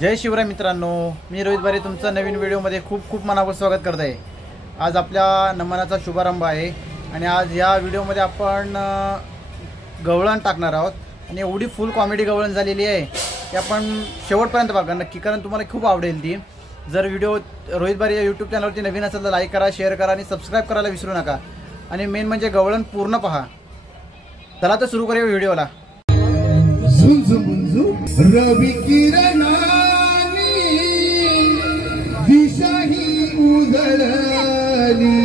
जय शिवराय मित्रांनो, मी रोहित बारे तुमचं नवीन व्हिडिओमध्ये खूप खूप मनापासून स्वागत करत आहे। आज आपल्या नमनाचा शुभारंभ आहे आणि आज या व्हिडिओमध्ये आपण गवळण टाकणार आहोत आणि एवढी फुल कॉमेडी गवळण झालेली आहे की आपण शेवटपर्यंत बघा नक्की, कारण तुम्हाला खूप आवडेल ती। जर व्हिडिओ रोहित बारे या यूट्यूब चॅनलवरती नवीन असेल तर लाईक करा, शेअर करा आणि सबस्क्राईब करायला विसरू नका आणि मेन म्हणजे गवळण पूर्ण पहा। चला तर सुरू करूया व्हिडिओला। रवि किरणानी दिशाही उजळली,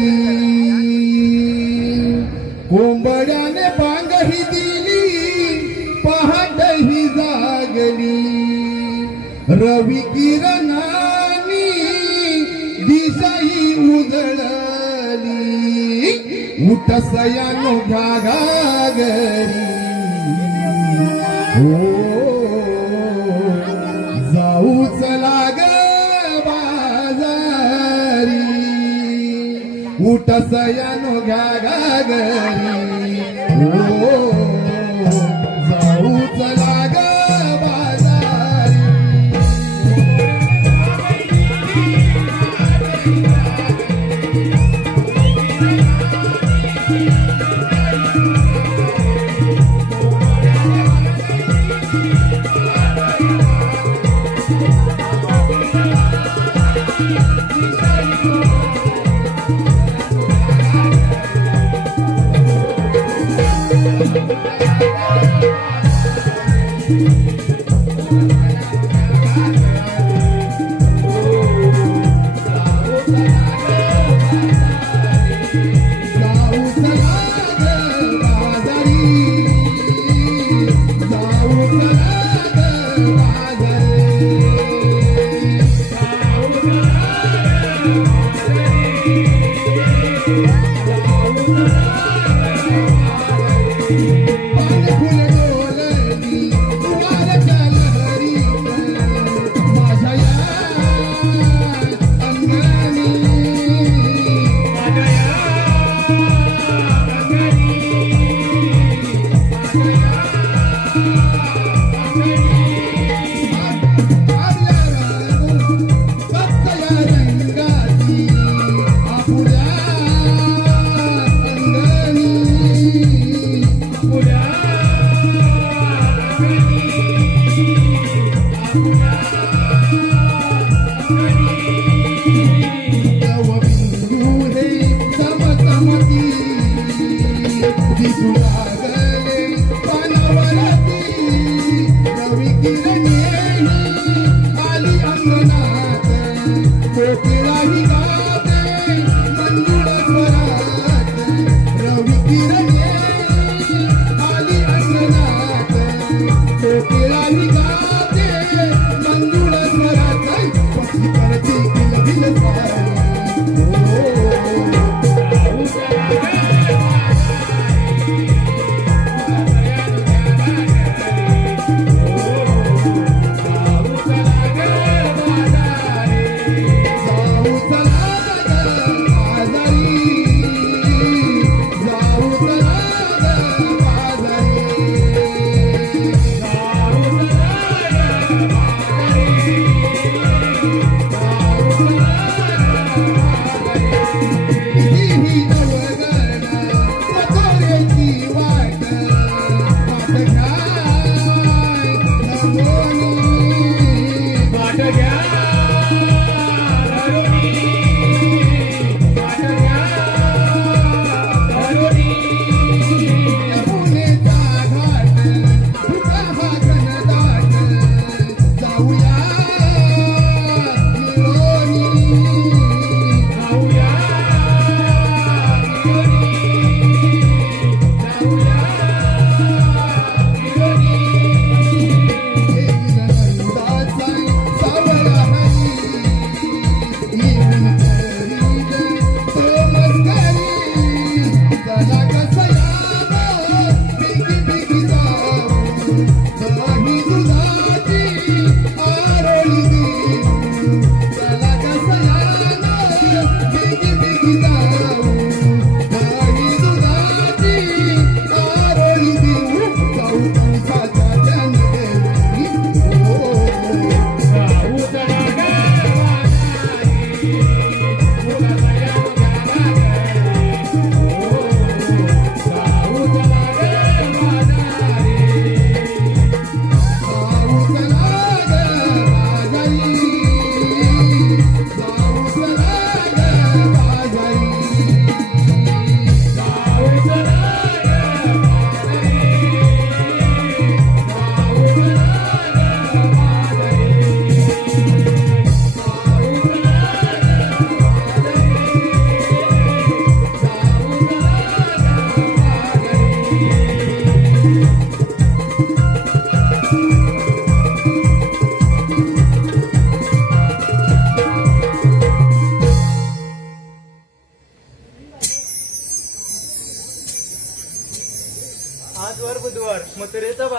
कोंबड्याने बांगही दिली, पहाटही जागली। रवि किरणानी दिशाही उजळली, उठसयानो घ्या घागरी। जाऊ चला ग बाजारी, उठसयानो घ्या घागरी। जाऊ चला ग बाजारी।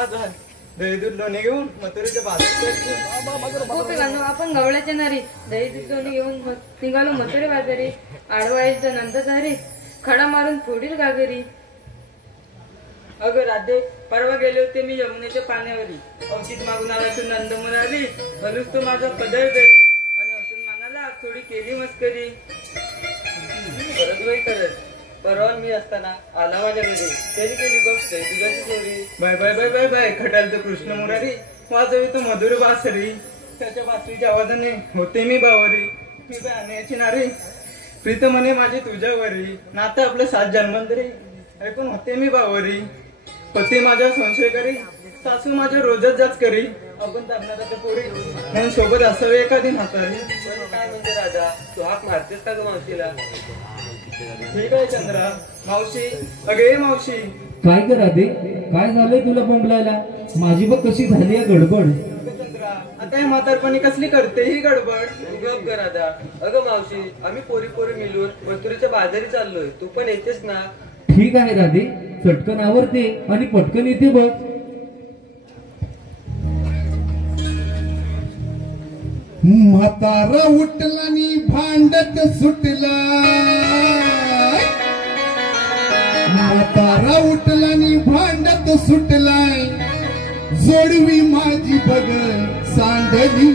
माझा दही दूध लोणी घेऊन मथुरेच्या बाजारात हो पिकांनो, आपण गवळ्याच्या नारी दही दूध लोणी घेऊन निघालो मथुरे बाजारी. आडवा यायचा नंदधारी, खडा मारून फोडील गागरी. अगं राधे, परवा गेले होते मी यमुनेच्या पाण्यावरी. औषध मागून आला तू नंद मुरारी. हलूस तो माझा पदर गरी आणि हसून मनाला थोडी केली मस्करी. परत करत परवा मी असताना आला माझ्या घरी. त्याने केली बघ तुझ्याची चोरी. Bye bye bye bye bye खटाल तो कृष्ण मुरारी. वाजवी तो मधुर बासरी. त्याच्या बासरीच्या आवाजाने होते मी बावरी. मी बाण्याची नारी प्रीत म्हणे माझी तुझ्यावरी. नातं आपलं 7 जन्मांतरी ऐकून होते मी बावरी. पती माझ्या संशय करी, सासू माझ्या रोजच जाच करी. आपण जागणार पोरी म्हणून सोबत असावे एखादी म्हातारी. काय म्हणते राजा, तू हाक मारतेस का ग मावशीला? ठीक आहे चंद्रा. मावशी, अगे मावशी. काय ग राधे, काय झालंय तुला बोंबलायला? माझी बघ कशी झाली आहे गडबड. चंद्रा, आता या म्हातारपणी कसली करते ही गडबड? गप ग राधा. अगं मावशी, आम्ही पोरी पोरी मिळून मथुरेच्या बाजारी चाललोय. तू पण येतेस ना? ठीक आहे राधे, चटकन आवरते आणि पटकन येते बघ. म्हातारा उठला नि भांडत सुटला. म्हातारा उठला नि भांडत सुटलाय. जोडवी माझी बघ सांडली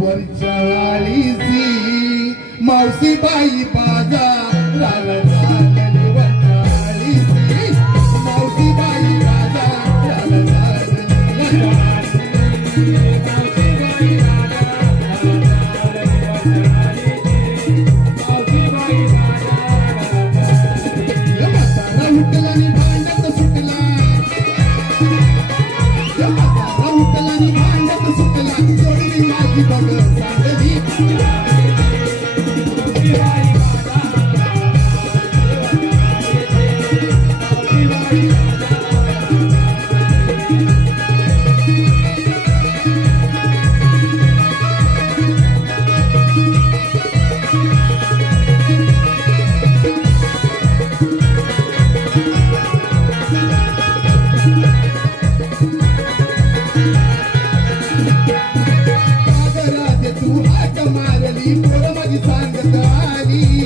वरच्या आळीची. मावशी बाई बाजाराला चालली वरच्या आळीची. मावशी बाई बाजाराला चालली वरच्या उठला नि भांडत सुटला. उठला नि भांडत सुटला. जोडवी माझी बघ सांडली. तू हात मारली पोर माझी सांगत आली.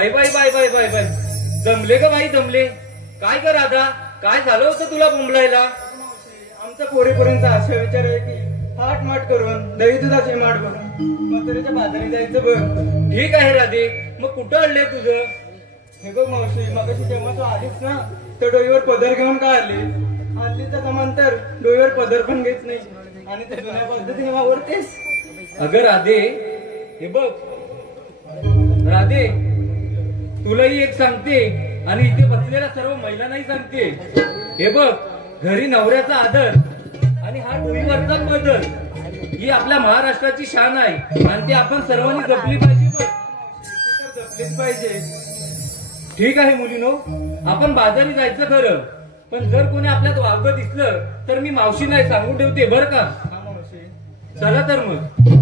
Bye bye bye bye bye bye जमले ग बाई जमले. काय कर राधा, काय झालं होतं तुला बोंबलायला? आमचा पोरीपर्यंत असा विचार आहे की हाट माट करून दही दुधाचे माठ भरून मथुरेच्या बाजारी जायचं बघ. ठीक आहे राधे, मग कुठं आणले तुझं? हे बघ मावशी, मगाशी जेव्हा तू आलीस ना तर डोईवर पदर घेऊन का आली? हल्लीचा जमान तर डोईवर पदर पण घेत नाही आणि तू जुन्या पद्धतीने वावरतेस. अगं राधे, हे बघ राधे, तुलाही एक सांगते आणि इथे बसलेल्या सर्व महिलांनाही सांगते. हे बघ, घरी नवऱ्याचा आदर आणि हा डोईवरचा पदर ही आपल्या महाराष्ट्राची शान आहे आणि ती आपण सर्वांनी जपली पाहिजे. बघ, तर जपलीच पाहिजे. ठीक आहे मुलीनो, आपण बाजारी जायचं खरं, पण जर कोणी आपल्यात वागत दिसलं तर मी मावशीला सांगून ठेवते बरं का. हा मावशी. चला तर मग.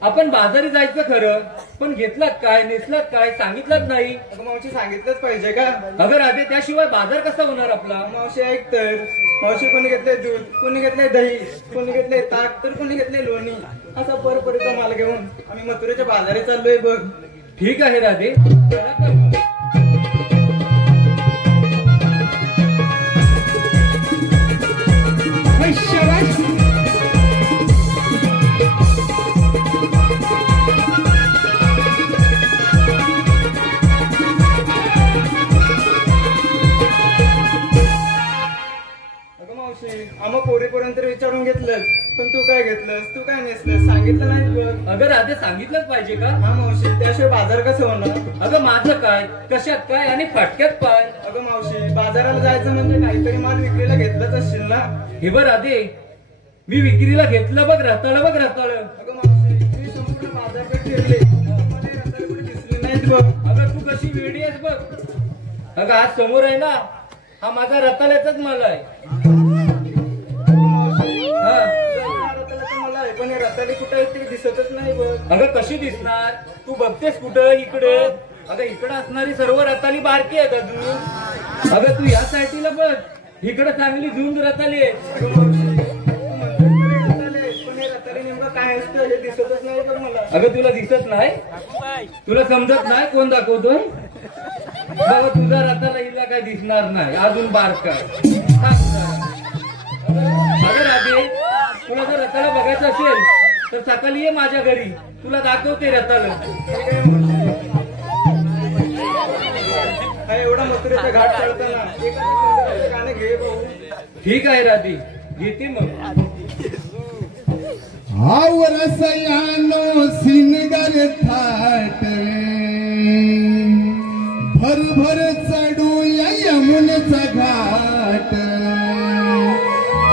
आपण बाजारी जायचं खरं, पण घेतलात काय, नेसलात काय, सांगितलंच नाही. अगं मावशी, सांगितलंच पाहिजे का? अगं राधे, त्याशिवाय बाजार कसा होणार आपला? मावशी ऐक तर, मावशी कोणी घेतलंय दूध, कोणी घेतलंय दही, कोणी घेतलंय ताक, तर कोणी घेतलंय लोणी. असा परपरीचा माल घेऊन आम्ही मथुरेच्या बाजारी चाललोय बघ. ठीक आहे राधे, चला तर मग. आम्हा पोरीपर्यंत विचारून घेतलं, पण तू काय घेतलंस, तू काय नेसलंस, सांगितलं नाही बघ. अगं राधे, सांगितलंच पाहिजे का? हा मावशी, त्याशिवाय बाजार कसं होणार? अगं माझं काय, कशात काय आणि फाटक्यात पाय. अगं मावशी, बाजाराला जायचं म्हणजे काहीतरी माल विक्रीला घेतलाच असशील ना? हे बघ राधे, मी विक्रीला घेतलं बघ रताळ, बघ रताळ. अगं मावशी, मी संपूर्ण बाजारपेठ फिरले, मला रताळे कुठे दिसले नाहीत बघ. अगं तू कशी वेडी आहेस बघ. अगं आज समोर आहे ना, हा माझा रताळ्याचाच माल आहे. मला आहे, पण हे रताळे कुठे आहेत ते दिसतच नाही बघ. अगं कशी दिसणार, तू बघतेस कुठं? इकडे. अगं इकडे असणारी सर्व रताळी बारकी आहेत अजून. अगं तू या साईडला बघ, इकडे चांगली झुंड रताळी आहे. अगं मावशी, तू म्हणतेस तरी रताळे, पण हे रताळे नेमकं काय असतं हे दिसतच नाही बघ मला. अगं तुला दिसत नाही, तुला समजत नाही कोण दाखवतोय? बघ तुझा रताळा हिला काय दिसणार नाही, अजून बारका. अगं राधे, तुला जर रताळा बघायचं असेल तर सकाळी ये माझ्या घरी, तुला दाखवते रताळ. हा एवढा मथुरेचा घाट चढताना एका गाणं घे भाऊ. ठीक आहे राधी, घेते मग. आवरसयानो सिनगर थाट भर भर चढू या यमुनेचा घाट.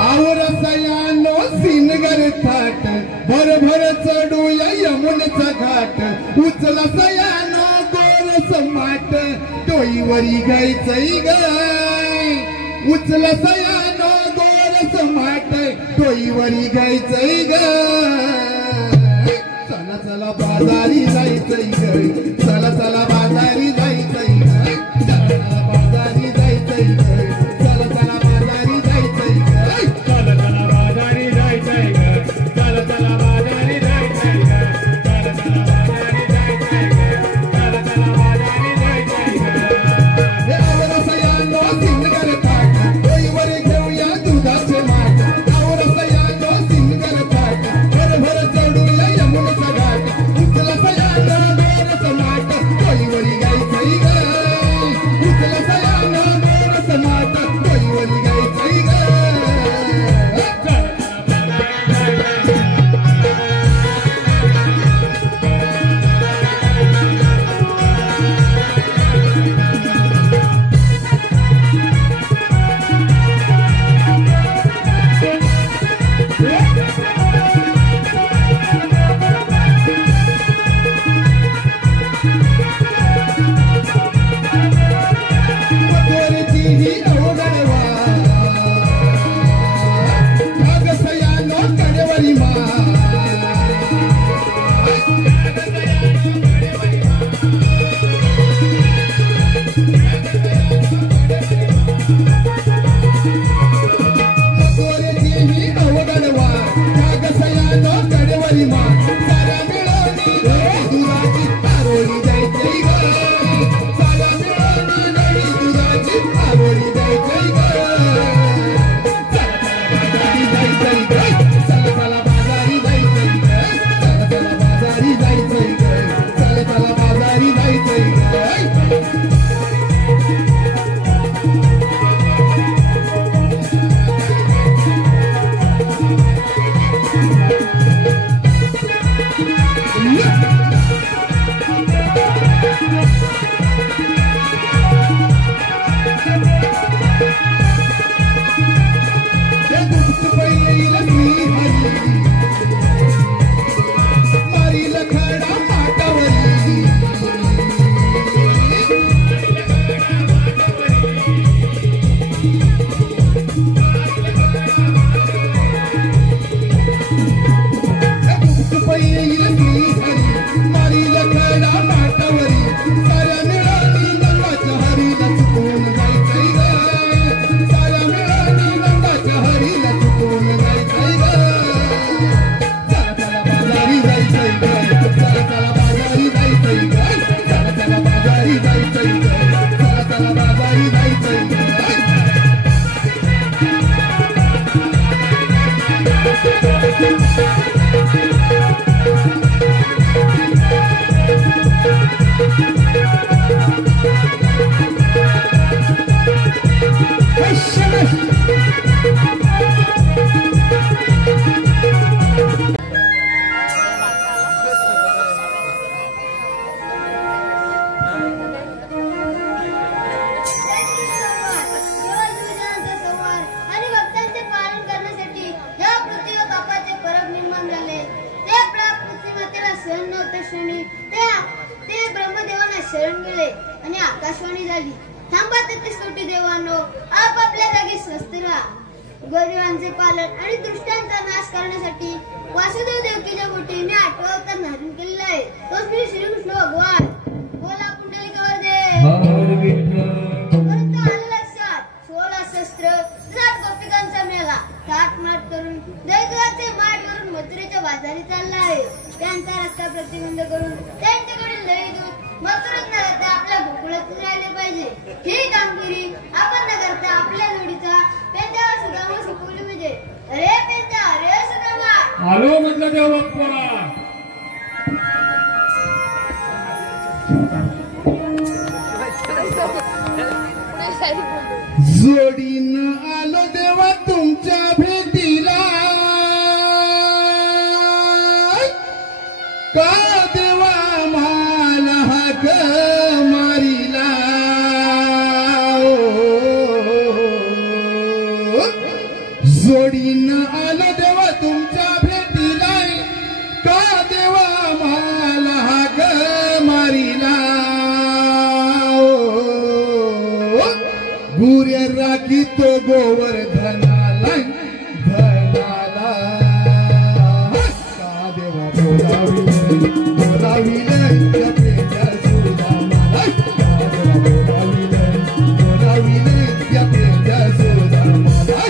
आवरसयानो सिनगर थाट भर भर चढू या यमुनेचा घाट. उचला सयानो गोर समाट डोईवरी गायचंय गाय. उचला सयानो गोर समाट डोईवरी गायचंय गाय. चला चला बाजारी जायचंय गाय. चला चला बाजारी जायचंय गाय. चला बाजारी जायचंय गाय. चला चला बाजारी जायचंय गाय. चला चला बाजारी जायचंय गाय. चला चला बाजारी जायचंय गाय. चला चला बाजारी जायचंय गाय. चला चला बाजारी जायचंय गाय. हे आवरसयानो सिंगर थाट डोईवर घेऊया दुधाचे माठ. आवरसयानो सिंगर थाट भर भर चढूया यमुनेचा घाट. उचला सयानो गोर समाट जायचंय ग चला चला बाजारी जायचंय ग चला चला बाजारी जायचंय ग चला चला बाजारी जायचंय ग शरण गेले आणि आकाशवाणी झाली. थांबा तेथेच कोटी देवांनो, आपापल्या जागी स्वस्थ राहा. गरिबांचे पालन आणि दुष्टांचा नाश करण्यासाठी वासुदेव देवकीच्या बोटीने 8 अवतार धारण केलेला आहे. तो श्री श्रीकृष्ण भगवान. बोला पुंडलिकावर दे. परंतु आलं लक्षात 16 शस्त्र 60 गोपिकांचा मेला थाटमाट करून दैवाचे माठ करून मथुरेच्या बाजारी चालला आहे. त्यांचा रस्ता प्रतिबंध करून त्यांच्याकडे लई दूर मथुरेत न जाता आपल्या गोकुळातून राहिले पाहिजे. ही कामगिरी आपण न करता आपल्या जोडीचा त्यांच्यावर सुदामा शिकवली पाहिजे. अरे पेंचा, अरे सुदामा, आलो म्हटलं देव बाप्पा. जोडीनं आलो देवा तुमच्या भेटीला, का देवा मला हाक मारीला. जोडीनं आलो देवा तुमच्या भेटीला, का देवा मला हाक मारीला. गुरे राखी तो गोवर्धनाला धनाला, का देवा बोलाविले बोलाविले या प्रेमच्या सुदामाला. का देवा बोलाविले बोलाविले या प्रेमच्या सुदामाला.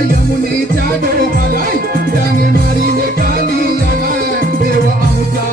यमुनेच्या डोहालाय त्याने मारीले काली याला. देव आमचा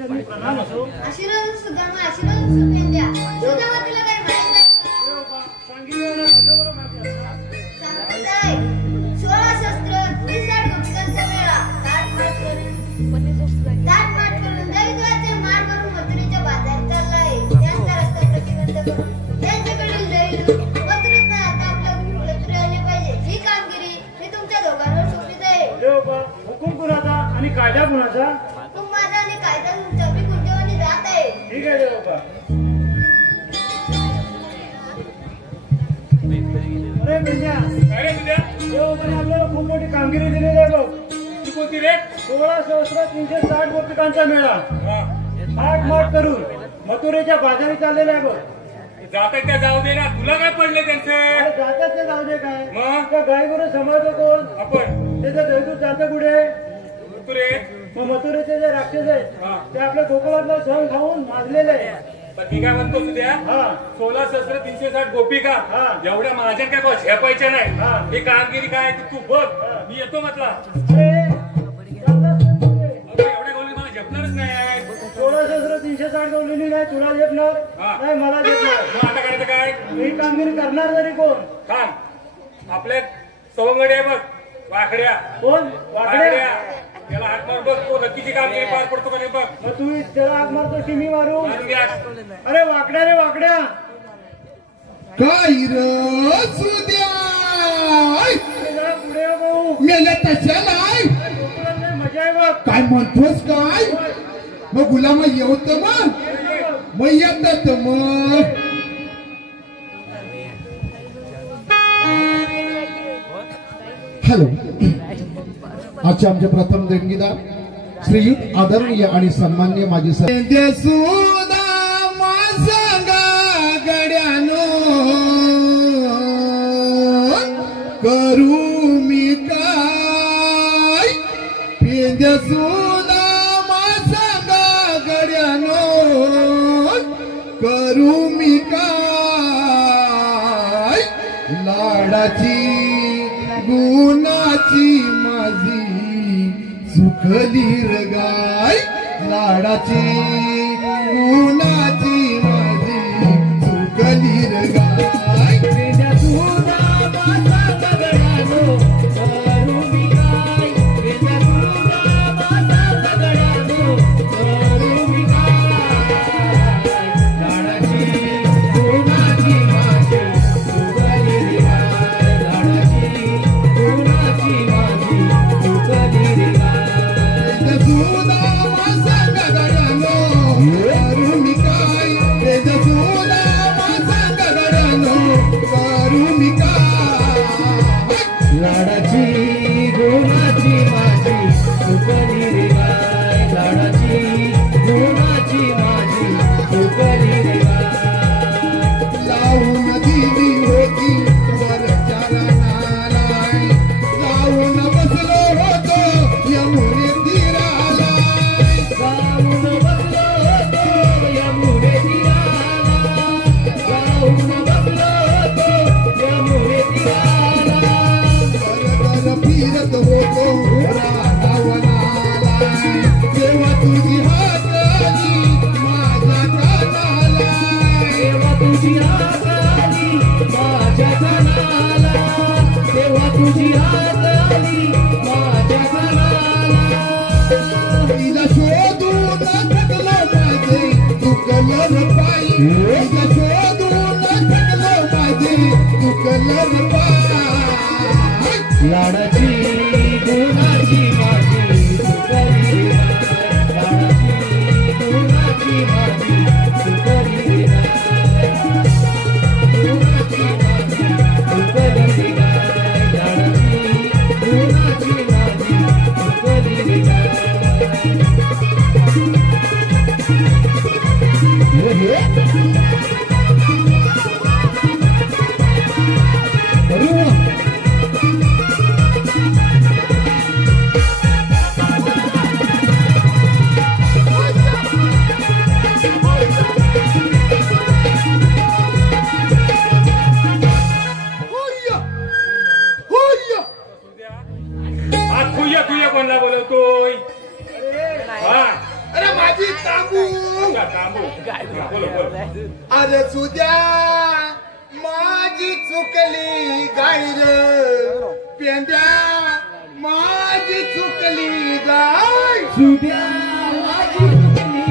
चरणी प्रणाम असो. आशीर्वाद सुधामा आशीर्वाद सुपेंद्या सुधामा तुला काय माहित नाही का? सांगितलं ना तुझं बरं माहिती असतं. सांगत आहे 16 शस्त्र 30 गोपिकांचा मेळा ताट माट करून दैवाचे मार करून मथुरेच्या बाजारात चाललाय. त्यांचा रस्ता प्रतिबंध करून त्यांच्याकडील दैव मथुरेत आता आपल्या गुरुकुलात राहिले पाहिजे. ही कामगिरी मी तुमच्या दोघांवर सोपवीत आहे. देवबा हुकूम कुणाचा आणि कायदा कुणाचा? हुकूम माझा आणि कायदा तुमचा. मी गुरुदेवानी जात आहे. ठीक आहे देवबा. अरे म्हणजे अरे तुझ्या देवबाने आपल्याला खूप मोठी कामगिरी दिलेली आहे बघ. तू कोणती रे? 16 सहस्र 360 गोपिकांचा मेळा हा. थाट माट करून मथुरेच्या बाजारी चाललेला आहे बघ. जातात त्या जाऊ दे ना, तुला काय पडले त्यांचे? अरे जातात ते जाऊ दे काय मग? त्या गायीवर सांभाळतो कोण? आपण त्याचं दैदूत जातं कुठे? तू रे मग मथुरेचे जे राक्षस आहेत हा. ते आपल्या गोकुळातला सण खाऊन माजलेले आहे. पण मी काय म्हणतो तुझ्या हा 16 सहस्र 360 गोपिका हा. एवढ्या माझ्या काय बस झेपायच्या नाही. हा. ही कामगिरी काय ती तू बघ. हा. मी येतो म्हटला. अरे जातात ते कुठे? एवढ्या गोळी मला झेपणारच नाही. 16 सहस्र 360 गवलेली नाही तुला झेपणार हा. नाही मला झेपणार. मग आता करायचं काय? ही कामगिरी करणार तरी कोण? थांब. आपल्या सवंगडी आहे बघ वाकड्या. कोण? वाकड्या. त्याला हात मार बघ, तो नक्कीची कामगिरी पार पडतो का नाही बघ. मग तू त्याला हाक मारतो की मी मारू? मारून घ्या. अरे वाकड्या रे वाकड्या. काय र सुद्या अरे जरा पुढे ये भाऊ. मेल्या तशा नाही गोकुळात लय मजा आहे बघ. काय म्हणतोस काय? मग गुलाम येऊत मग येतात मग. हॅलो, आजचे आमचे प्रथम देणगीदार श्रीयुत आदरणीय आणि सन्माननीय माजी सुदा माझा गड्यानो करू मी काय? पेंद्या सुदा माझा गड्यानो करू मी काय? लाडाची गुणाची माझी सुखली र गाय. लाडाची गुणाची माझी सुखली र गाय. पेंद्या सुदा माझा गड्यानो करू मी काय? पेंद्या सुदा माझा गड्यानो करू मी काय? लाडाची गुणाची माझी सुखली र गाय. लाडाची गुणाची माझी सुखली र गाय. सुदा माझा गड्यानो करू मी काय? सुदा माझा गड्यानो करू मी काय? लाडाची गुणाची माझी सुखली रे गाय. लाडाची गुणाची माझी सुखली रे गाय. लावून दिली होती वरच्या रानालाय. लावून बसलो होतो यमुने तीरालाय. लावून बसलो होतो यमुने तीराला. लावून बसलो होतो यमुने तीराला. घर फिरत होतो राधावनालाय. तेव्हा तुझी हात आली माझ्या कानालाय. तेव्हा तुझी हात आली माझ्या कानाला. तेव्हा तुझी हात आली माझ्या कानाला. तिला शोधून थकलो माझे दुकलर पायी. तिला शोधून थकलो माझे दुकलर पायी. लाडाची गुणाची माझी सुखली रे गाय. लाडाची गुणाची माझी सुखली रे गाय. गुणाची माझी सुखली रे गाय. लाडाची गुणाची माझी सुखली रे गाय. आज तुया तुया कोणला बोलवतोय? हा अरे माझी अरे सुद्या माझी चुकली गाय रे पेंड्या माझी चुकली गाय सुद्या माझी चुकली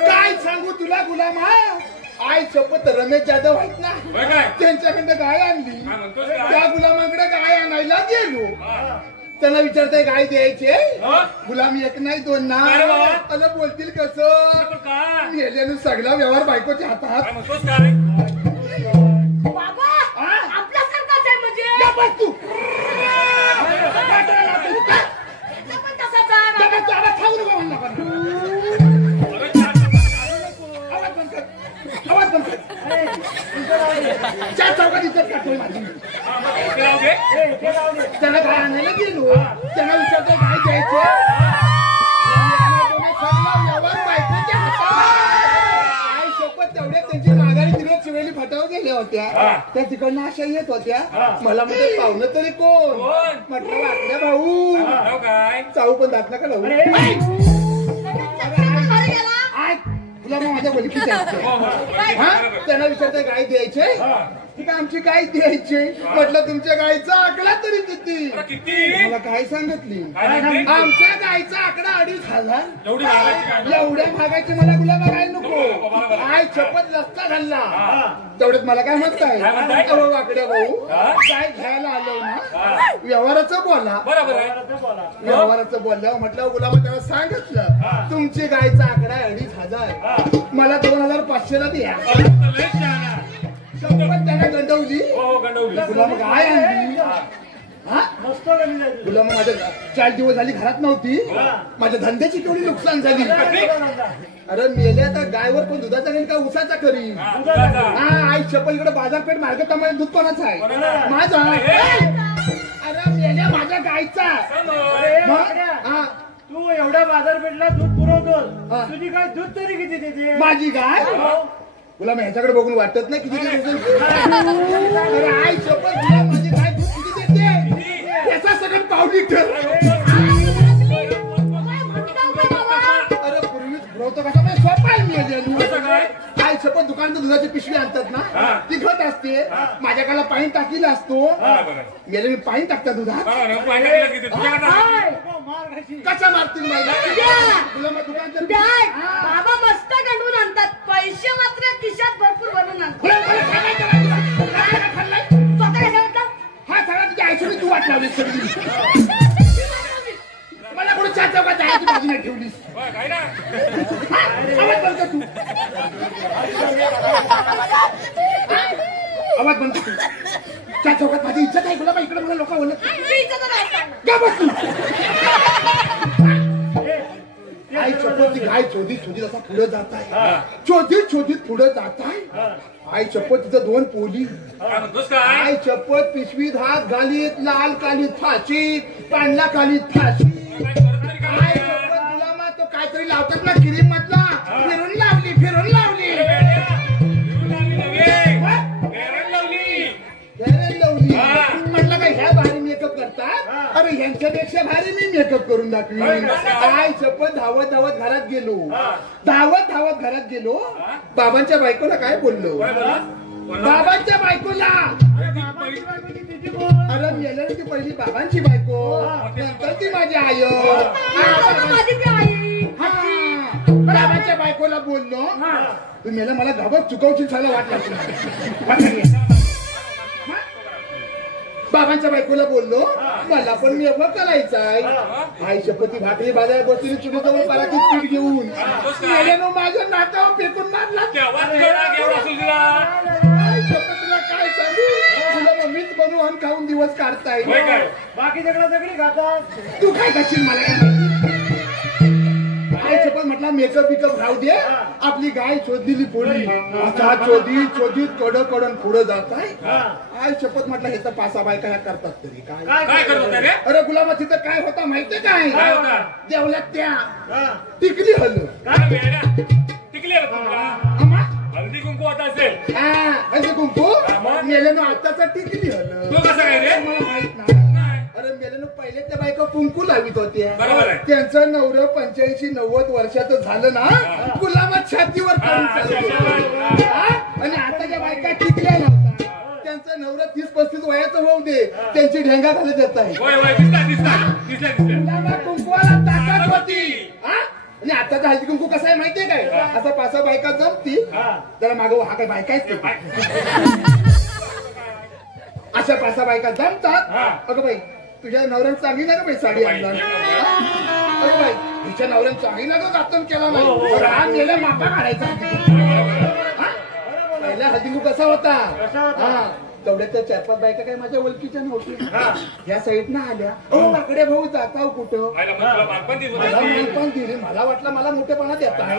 काय सांगू तुला गुलामा आई शपथ रमेश जाधव आहेत ना त्यांच्याकडे गाय आणली त्या गुलामाकडे गाय आणायला गेलो त्यांना विचारताय गाय द्यायचे गुलामी एक नाही दोन ना अरे बोलतील कसं मेल्यानं सगळा व्यवहार बायकोच्या हातात तू त्याला गाय आणायला गेलो त्यांना विचारतो गाय द्यायचे व्यवहार बायकोच्या आई सोबत तेवढ्या त्यांची माघारी तिकडे चिवेली फटावर गेल्या होत्या त्या तिकडनं अशा येत होत्या मला मध्ये पाहुणं तरी कोण म्हटलं वाटल्या भाऊ चाऊ पण दात नका लावू तुला मग माझ्या बलिकीच्या त्यांना विचारता गाय द्यायचे ठीक आहे आमची गाय द्यायची म्हटलं तुमच्या गायचा आकडा तरी किती मला काय सांगितली आमच्या गायचा आकडा 2,500 एवढ्या भागाची मला गुलाबा गाय नको आय शपथ रस्ता घालला तेवढ्यात मला काय म्हणताय वाकड्या भाऊ गाय घ्यायला आलो ना व्यवहाराचं बोला व्यवहाराचं बोलल्यावर म्हटलं गुलाबा तेव्हा सांगितलं तुमची गायचा आकडा 2,500 मला 2,500 ला द्या शपथ त्यांना गंडवली गुलाम गाय आणली गुलाम माझ्या 4 दिवस झाली घरात नव्हती माझ्या धंद्याची केवढी नुकसान झाली अरे मेल्या तर गायवर पण दुधाचा नाही का उसाचा करी आई शपथ इकडे बाजारपेठ मार्केटामध्ये दूध कोणाचा आहे माझा तुझ्या बाजारपेठला दूध पुरवतो. हा. तुझी काय दूध तरी किती देते? माझी गाय तुला मी ह्याच्याकडे बघून वाटत नाही किती अरे आई शपथ तुला माझी गाय दूध किती देते याचा सगळं पावली ठर. अरे पूर्वीच पुरवतो कसा म्हणजे सोपा आहे नियोजन. आई शपथ दुकानात दुधाची पिशवी आणतात ना ती घट असते माझ्याकडे पाणी टाकीला असतो गेले मी पाणी टाकतात दुधात कशा मारतील मला तुला मग दुकानचं बाबा मस्त गंडून आणतात पैसे मात्र खिशात भरपूर भरून आणतात. स्वतः कशा म्हणतात हा सगळा तुझ्या आयुष्यात तू वाट लावलीस सगळी. मला कोणी चार चौकात जायची बाजू नाही ठेवलीस. आवाज बंद कर तू आवाज बंद कर तू. चार चौकात माझी इज्जत आहे तुला इकडे मला लोक बोलत का बस तू. आई चपत ती गाय शोधित शोधित असा पुढे जात आहे शोधित शोधित पुढे जात आहे. आई चप्पत तिथं दोन पोली आई चप्पत पिशवीत हात घालीत लाल कालीत फाशीत पांढऱ्या कालीत फाशी. आई चप्पत गुलामा तो काहीतरी लावतात ना क्रीम मधला फिरून लावली फिरून लावली लावली म्हटलं काय ह्या भारी मेकअप करतात अरे ह्यांच्यापेक्षा भारी मी मेकअप करून दाखवी. आई चप्पत धावत धावत घरात गेलो धावत धावत घरात गेलो बाबांच्या बायकोला काय बोललो बाबांच्या बायकोला अरे मेलं ती पहिली बाबांची बायको नंतर ती माझी आई बाबांच्या बायकोला बोललो तू मेलं मला गावात चुकवशील झालं वाटलं. बाबांच्या बायकोला बोललो मला पण मी एवढं करायचं आहे. आई शपथी भाकरी बाजार बसली चुलीजवळ परातीत पीठ घेऊन मेल्यानं माझं नाकावर फेकून मारला. आई शपथीला काय सांगू तुला मम्मीच बनवून अन्न खाऊन दिवस काढताय बाकी दगडा दगडी खातात. तू काय करशील मला काय आई शपथ म्हटला मेकअप बिकअप राहू दे आपली गाय शोधलेली पोळी आता शोधित शोधित कडं कडन पुढे जात आहे. आई शपथ म्हटलं हे तर पासा बायका ह्या करतात तरी काय अरे गुलामा तिथं काय होता माहितीये काय देवल्यात त्या टिकली हल्दी कुंकू होत असेल हल्दी कुंकू मेल्यानं आताचा टिकली मला माहित नाही. अरे मेल्यानं पहिले त्या बायका कुंकू लावित होत्या त्यांचं नवरं 85-90 वर्षाचं झालं ना गुलामा छातीवर आणि आता त्या बायका टिकल्या नव्हता त्यांचं नवरं 30-35 वयाचं होऊ दे त्यांची ढेंगा घालत येत आहे. गुलामा कुंकूला ताकद होती आणि आताचा हळदी कुंकू कसा आहे माहितीये काय असा 5-6 बायका जमती जरा मागं हा काय बायका अशा 5-6 बायका जमतात. अगं बाई तुझ्या नवऱ्यानं चांगली ना ग बाई साडी आणला अगं बाई तुझ्या नवऱ्यानं चांगली ना ग कातन केला नाही रान गेल्या मापा काढायचा. पहिला हळदी कुंकू कसा होता तेवढ्या त्या 4-5 बायका काय माझ्या ओळखीच्या नव्हत्या ह्या साईडनं आल्या माकडे भाऊ जाता कुठं पण दिली मला वाटलं मला मोठेपणा देत आहे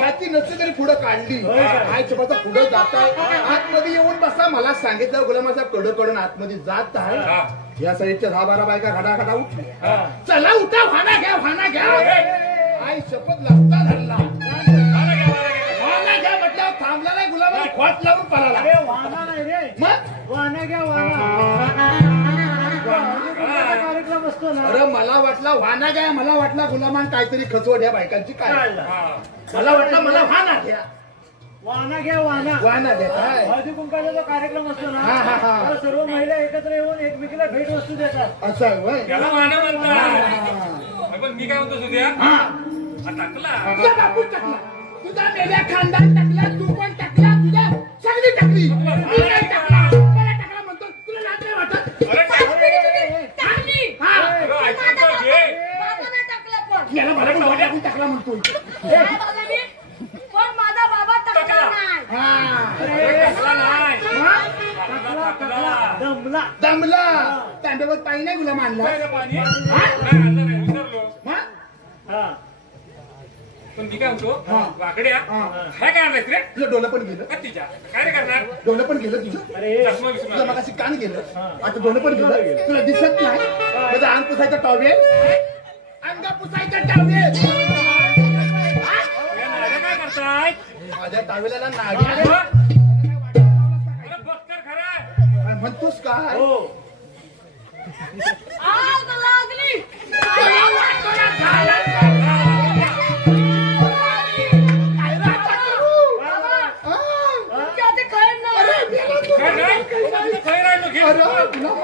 छाती नसते तरी पुढं काढली काय चपाचा पुढं जात आहे आतमध्ये येऊन बसा मला सांगितलं गुलामाचा कडं कडून आतमध्ये जात आहे या साईडच्या 10-12 बायका घडाघडा उठल्या चला उठा वाना घ्या आई शपथ लागता धरला म्हटल्यावर थांबला नाही गुलाबाला खोट लावून पळाला. वाहना नाही रे मग वाहना घ्या वाहना कार्यक्रम असतो ना. अरे मला वाटला वाहना घ्या मला वाटला गुलामान काहीतरी खचवड या बायकांची काय मला वाटलं मला वाहना घ्या वाहना घ्या वाहना घ्या काय हळदी कुंकाचा जो कार्यक्रम असतो ना सर्व महिला एकत्र येऊन एकमेकीला भेट वस्तू देतात असं आहे होय. मी काय म्हणतो सुद्या तुझा बापू टाकला तुझा मेल्या खानदान टाकला तू पण टाकला तुझ्या सगळी टाकली मी नाही टाकला मला टाकला म्हणतो तुला लाज नाही वाटत याला मला पण वाटायला टाकला म्हणतो पण माझा बाबा टाकला नाही. दमला तांब्यावर पाणी नाही गुलाम आणला पण मी काय म्हणतो वाकड्या काय करणार रे तुझं डोलं पण गेलं तिच्या काय करणार डोलं पण गेलं तुझं तुला मग कान गेलं आता डोलं पण गेलं तुला दिसत नाही माझा अंग पुसायचा टॉवेल अंगा पुसायचं टावेल. काय करताय? माझ्या टावेला नाडी आहे. बघतर खरं काय म्हणतोस काय? हो. आग लागली.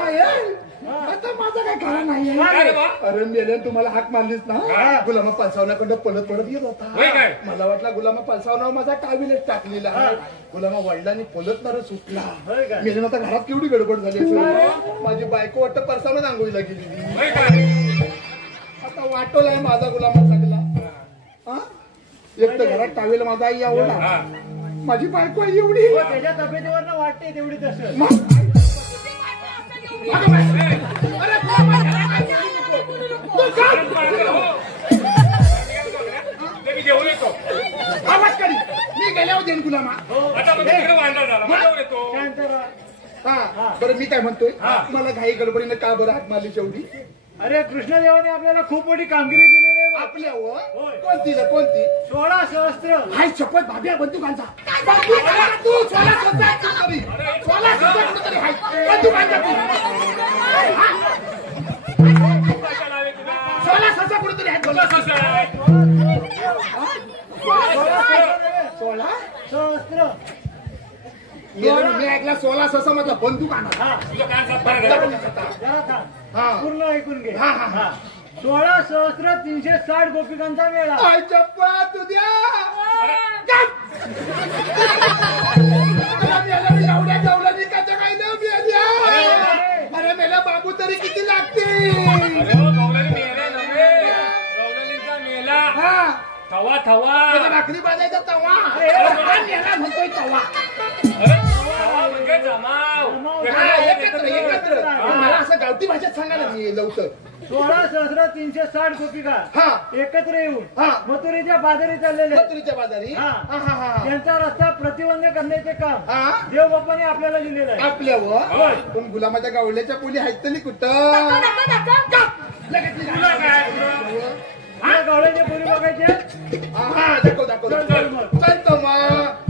आता माझं काय कारण नाहीये. काय रे बा? अरे मेले तुम्हाला हाक मारलीस ना, गुलामा पलसावण्याकडं पळत पळत येत होय होता. काय? मला वाटला गुलामा पलसावना माझा टावीलच टाकलेला आहे. गुलामा वडिलांनी पळत ना सुटला. मेले आता घरात केवढी गडबड झाली असेल. माझी बायको वाटतं पलसावण्यात आंघोळीला गेलेली. होय काय? आता वाटोलाय माझा गुलामा सगळा. हा? एक तर घरात टावेल माझा आई आवडला, हा. माझी बायको आई एवढी. त्याच्या तब्येतीवर वाटते तेवढी तसं. मी घेऊन येतो. आवाज करी मी गेल्यावर देईन गुलामा. आता मग तिकडे वांदा झाला मग घेऊन येतो. शांत राहा. हा बरं मी काय म्हणतोय, मला घाई गडबडीनं का बरं हाक मारली शेवटी? अरे कृष्णदेवाने आपल्याला खूप मोठी कामगिरी दिलेली आहे. आपल्यावर होय. कोणती रे कोणती? 16 सहस्त्र. हाय शपथ भाभ्या बंदुकांचा. तू 16 कुठतरी 16 कुठतरी हाय बंदुकांचा तू. कशाला हवे तुला? 16 कुठतरी हाय. तुला कसं आहे? 16 सहस्त्र. मी ऐकला 16 म्हटलं बंदूक आणा. हा तुझं कान साफ करा जरा. जरा थांब. हा. पूर्ण ऐकून घे. हा, हा, हा. 16 सहस्त्र 360 गोपिकांचा मेळा. हाय चप्पा तुझ्या एवढ्या जेवढ्या कसं काय ना मी अरे मेला बाबू तरी किती लागते? अरे हो, गवळणी मेला नव्हे. गवळणीचा मेला. हा थवा थवा. भाकरी बाजायचा तवा मेला म्हणतोय तवा. अरे थवा म्हणजे जमाव. हा, एकत्र मला असं गावठी भाषेत सांगा ना मी लवकर. 16 सहस्त्र 360 गोपिका हा एकत्र येऊन हा. मथुरेच्या बाजारी चाललेले. मथुरेच्या बाजारी. हा. हा, हा, हा. त्यांचा रस्ता प्रतिबंध करण्याचे काम हा देवबापाने आपल्याला दिलेलं आहे. आपल्यावर पण गुलामाच्या गावल्याच्या पोली आहेत तरी कुठं लगेच तुला काय? या गावड्याच्या पोरी बघायचे. हा दाखव दाखव चालतो मग.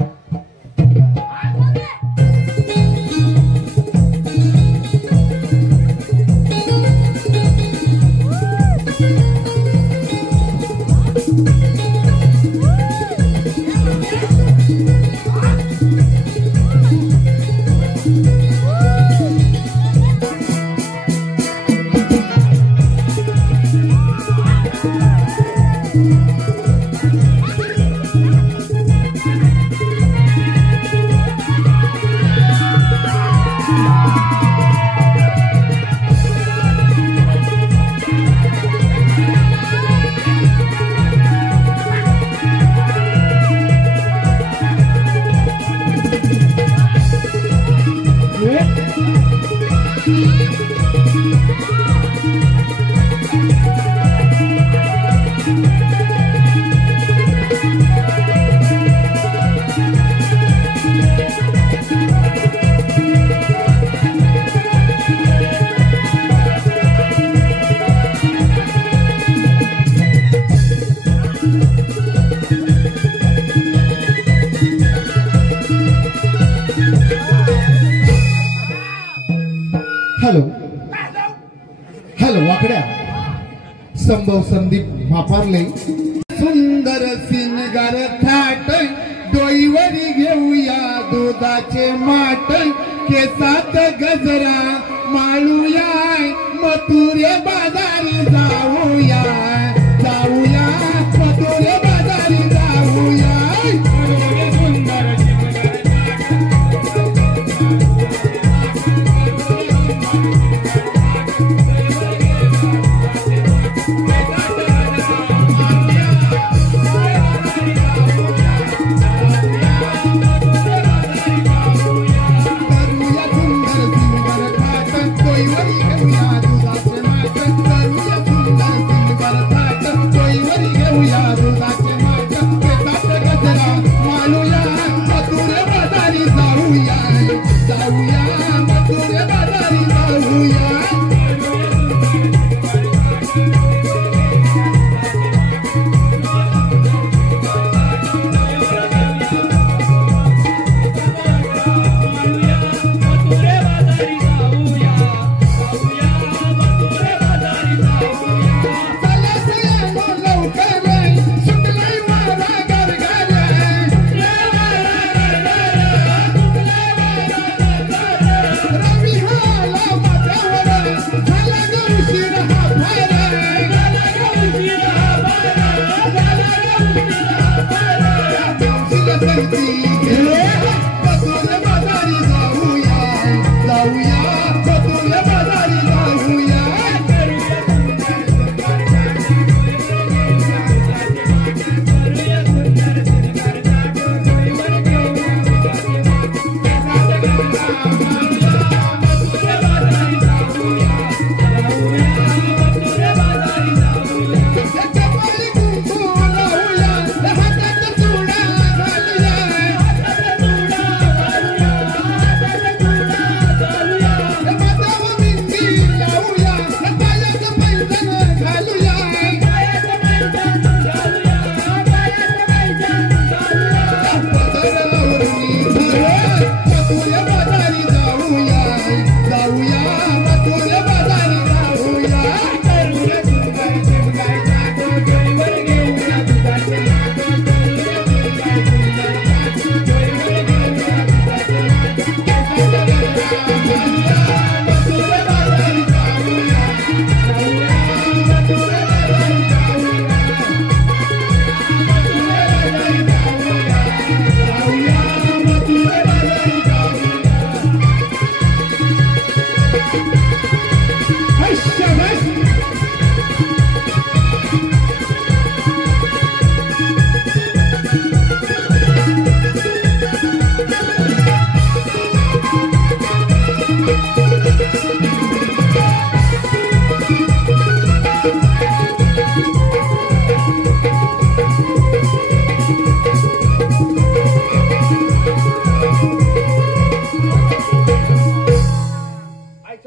हॅलो हॅलो वाकड्या संभव संदीप मापारले सुंदर सिंगार थाट डोईवरी घेऊया दुधाचे माट केसात गजरा माळूया मथुरे बाजारी जाऊया जाऊया मथुरे बाजारी जाऊया सुंदर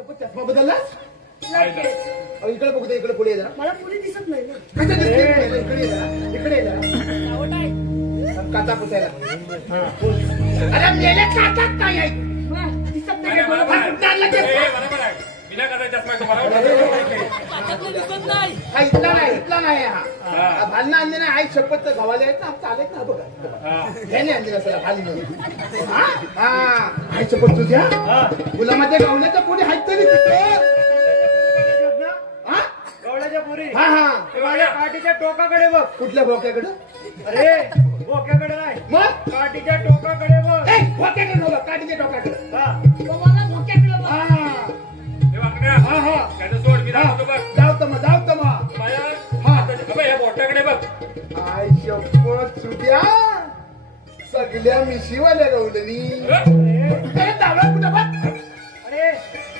शपथ चष्मा बदललास? लगेच. इकडे बघू दे, इकडे पुढे ये जरा. मला पुढे दिसत नाही ना. कसं दिसते? इकडे ये जरा, इकडे ये जरा. काचा पुसायला. अरे मेले काचात काय आहे? दिसत नाही का? बरोबर आहे. कुठं आणला चष्मा? बरोबर आहे. बिना करायचा चष्मा आहे तुम्हाला. हा इथला नाही हा भालना आणले नाही. आई शपथ गव्हाले आहेत ना, आमचं आलेत ना बघा. त्याने आणलेला सर भाली. हा आई शपथ तुझ्या गुलामाच्या गावण्याच्या पुढे आहेत तरी तिथं. गवळ्याच्या पुरी हा हा ते माझ्या काठीच्या टोकाकडे बघ. कुठल्या भोक्याकडं? अरे बोक्याकडे नाही, मग काठीच्या टोकाकडे बघ. भोक्याकडे नव्हतं, काठीच्या टोकाकडं. हा. मला भोक्याकडे बघ. हा हे वाकड्या. हा हा त्याचं सोड मी दाखवतो बघ. जाऊ तर मग माया. हा. अबे, या बोटाकडे बघ. आय शपथ सुद्या सगळ्या मिशीवाल्या गवलनी. अरे दावला कुठं बघ. अरे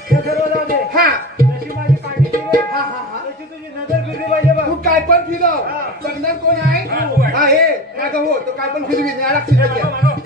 ते सर्व जाऊ दे. हा जशी माझी काठी फिरे हा हा हा तशी तुझी नजर फिरली पाहिजे बघ. तू काय पण फिरव. बघणार कोण आहे? हा, तू आहे. हा हे माझं हो, तो काय पण फिरवी नाही लागतील हे त्याच्या. मागव, मागव.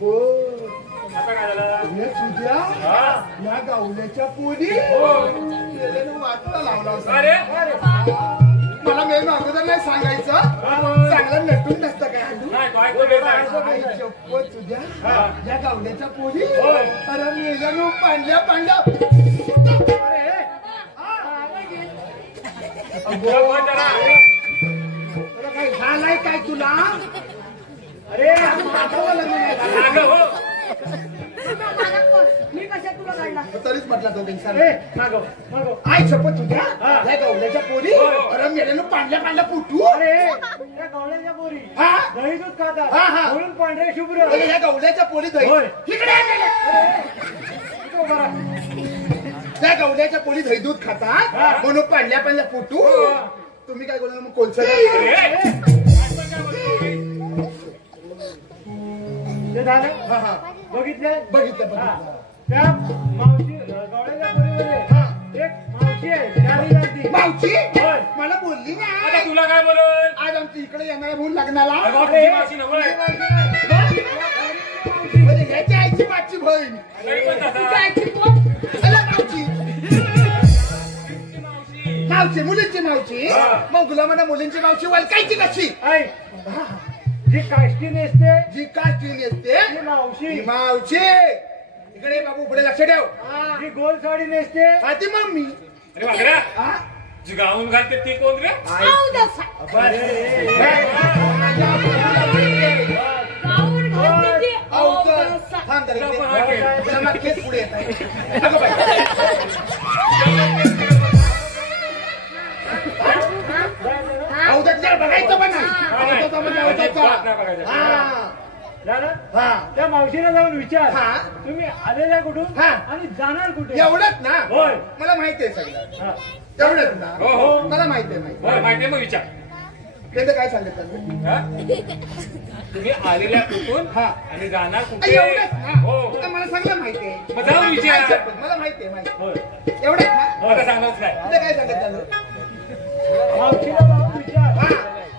आता काय झालं? या गावल्याच्या पोरी वाचता लावला होता. अरे मला मेन अगोदर नाही सांगायचं. चांगलं नटून नसतं काय हल्ली. नाही, तो ऐकून घ्यायचा. आई शपथ तुझ्या या गावल्याच्या पोरी. अरे मेल्यानं पांढऱ्या तुला फोन करा. काय झालाय काय तुला? अरे मागावं लागलं नाही. मागव, हो. मी कशा तुला काढला? तरीच म्हटलं तो काही ए, मागव मागव. आई शपथ तुझ्या या गावल्याच्या पोरी. अरे मेल्यानं पांढऱ्या फुटू. अरे त्या गवळ्याच्या पोरी हा दही दूध हा, खातात हा. म्हणून पांढरे शुभ्र. अरे या गावल्याच्या पोरी दही होय. इकडे ये मेल्या. इथं उभा राहा. त्या गवल्याच्या पोरी दही दूध खातात म्हणून पांढऱ्या फुटू. तुम्ही काय बोलला मग कोलसा? ते झालं हा हा बघितलं. बघितलं हा. बघितलं. त्या मावशी गवळ्याच्या पोरीमध्ये एक मावशी आहे त्याने जाती. मावशी होय. मला बोलली ना आता तुला काय बोलल? आज आमच्या इकडे येणार म्हणून लग्नाला. अरे बाप, तुझी मावशी नव्हे. म्हणजे ह्याच्या आईची माझी बहीण. तरी पण तसा. अरे मावशी मावशी. मावशी मुलींची मावशी. मग गुलामाना मुलींची मावशी वलकायची कशी? आई जी काष्टी नेसते जी काष्टी असते ती मावशी. ती मावशी. इकडे ये बाबू, पुढे लक्ष ठेव. जी गोल साडी नेसते हा ती मम्मी. अरे वाकड्या. हा जी गाऊन घालते ती कोण रे? थांब जरा इकडे. तुला मग केस पुढे येत आहे. अगं बाई. अवधूत जरा बघायचं पण नाही. अवधूत म्हणजे अवधूत. हा झालं. हा त्या मावशीला जाऊन विचार हा. तुम्ही आलेल्या कुठून हा. आणि जाणार कुठे. एवढंच ना? होय. मला माहिती आहे सगळं. हा. तेवढंच ना? हो, हो. मला माहिती आहे. माहिती होय, माहितीये मग विचार. त्याचं काय सांगितलं? हा? तुम्ही आलेल्या कुठून हा. आणि जाणार कुठे? एवढंच ना? हो. तर मला सगळं माहिती आहे. मग जाऊन विचार. मला माहिती आहे. माहिती होय. आहे. एवढंच ना? मला सांगणारच नाही. तुला काय सांगितलं? मावशीला जाऊन विचार हा.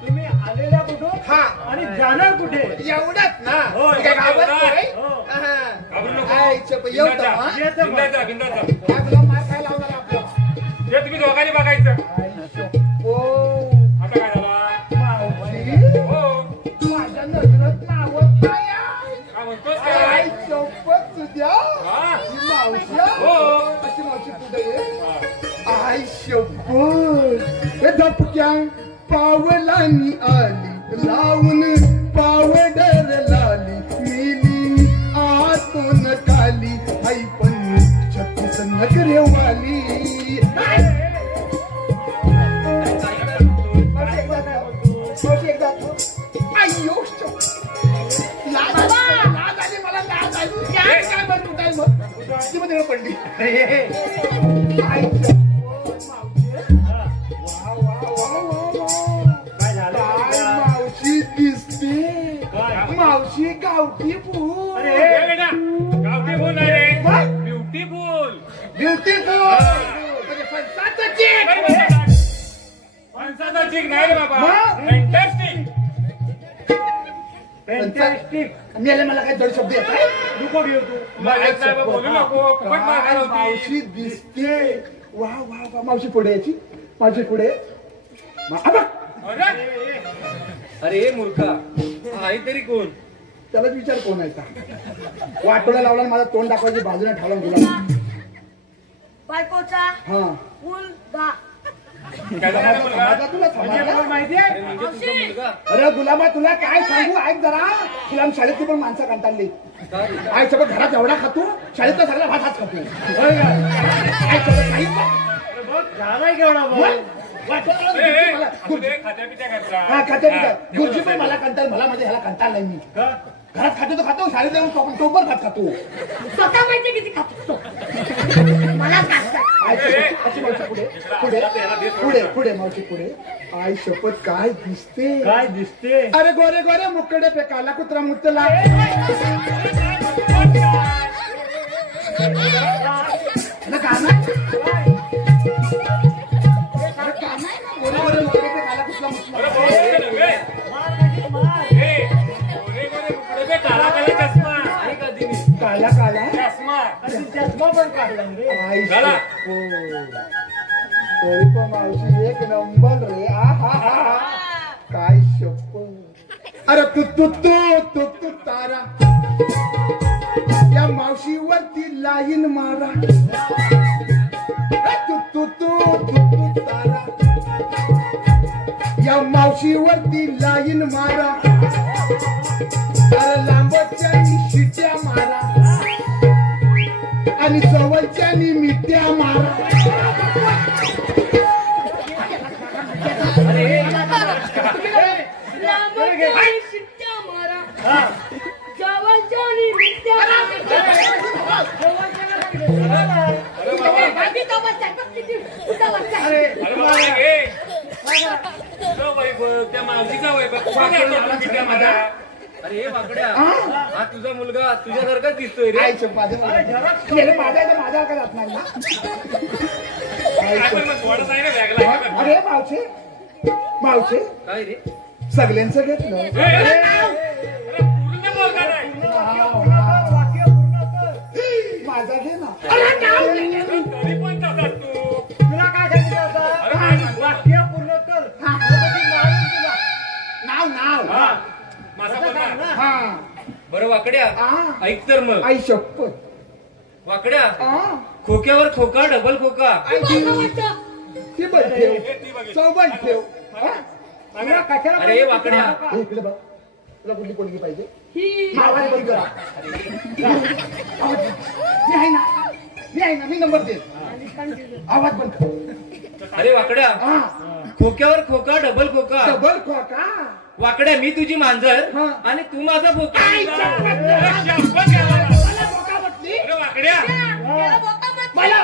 तुम्ही आलेल्या कुठून हा. आणि जाणार कुठे. एवढंच ना? होय. काय घाबरत नाही? हो. हा. घाबरू नको. काय इच्छा पण एवढं बिंदाचा. हा? येतं मग. बिंदाचा, बिंदाचा. काय तुला मार काय लावणार आपलं? हे तुम्ही दोघांनी बघायचं. ओ आता काय झाला? मावशी हो. माझ्या नजरात नावं काय आहे? काय म्हणतोस आई काय? शपथ तुझ्या हा? ही मावशी आहे? हो. अशी मावशी पुढे ये. हा. आई शपथ हे धपक्या पावलांनी आली लावून पावडर लाली मिली आतून काली आई पण छत्तीस नगरेवाली. अय्यो लाज आली मला लाज आली. काय बरं तू काय मग ती मध्ये पडली. आई काय झालं. काय मावशी दिसते. काय? मावशी गावठी फूल. अरे हे बेटा, गावठी फोन आहे. ब्युटिफुल म्हणजे फणसाचं केक. माणसाचा चिक नाही रे बाबा. मग? फॅन्टॅस्टिक. फॅन्टॅस्टिक. मेले मला काही जड शब्द येत आहे. नको घेऊ तू. मला काय बाबा बोलू नको. फुकट मारणार काय होती. मावशी दिसते. वा वा वा मावशी पुढे यायची. मावशी पुढे अरे अरे मूर्खा आई तरी कोण? त्यालाच विचार कोण आहे का. वाटोला लावला आणि माझा तोंड दाखवायची बाजूने ठावला गेला. बायकोचा हा मुलगा. काय झालं मुलगा? माझा तुला समजला? माहितीये अरे म्हणजे तुझा मुलगा? अरे गुलाबा तुला काय सांगू ऐक जरा. तुला शाळेतली पण माणसं कंटाळली. आई सोबत घरात एवढा खातो शाळेतला सगळा भात हाच खातो. आई सोबत काहीच नाही. बघ झालाय केवढा भाऊ. खात्यापित्या करता. हा खात्या गुरुजी पण मला कंटाळ मला म्हणजे ह्याला कंटाळ नाही. मी घरात खातो तो खातो शाळेत जाऊन टोपर भात खातो. स्वतः माहिती किती खातो मला अशी मावशी पुढे पुढे पुढे पुढे मावशी पुढे. आई शपथ काय दिसते. काय दिसते. अरे गोरे गोरे मुकडे पे काला कुत्रा मुतला. काला काला चष्मा पण काढला रे. आई झाला. तरी पण मावशी एक नंबर रे. आहा काय शपथ. अरे तू तू तू तू तू तारा या मावशीवरती लाईन मारा. तू तू तू तू तू तारा या मावशीवरती लाईन मारा. अरे लांबच्या शिट्या मारा आणि जवळच्या मिट्या मारा. शिट्ट्या मारा जवळच्या मिट्ट्या त्या मावशीचा वैभव. अरे वाकड्या हा तुझा मुलगा तुझ्यासारखाच दिसतोय रे. आई शपथ माझ्या का जात नाही ना. काय पण मग थोडंच आहे ना बॅगला. अरे मावशे मावशे काय रे? सगळ्यांचं घेतलं. अरे पूर्ण बोलता नाही. वाक्य पूर्ण कर. माझा घे ना. तरी पण तसाच तू. तुला काय सांगितलं आता. अरे काय सांगू? वाक्य पूर्ण कर. नाव नाव हा माझा बोलणार. हा बरं वाकड्या आ. ऐक तर मग. आई शपथ. वाकड्या आ. खोक्यावर खोका डबल खोका. आई ती बघ ठेव चौबट ठेव. हा? तुला कशाला अरे वाकड्या हे इकडे बघ. तुला कुठली पोलगी पाहिजे. आवाज बंद करा. मी आहे ना मी आहे ना. मी नंबर दे. आवाज बंद कर. अरे वाकड्या हा खोक्यावर खोका डबल खोका. डबल खोका. वाकड्या मी तुझी मांजर हा. आणि तू माझा खोका. आई शपथ. मला खोका म्हटली. अरे वाकड्या मला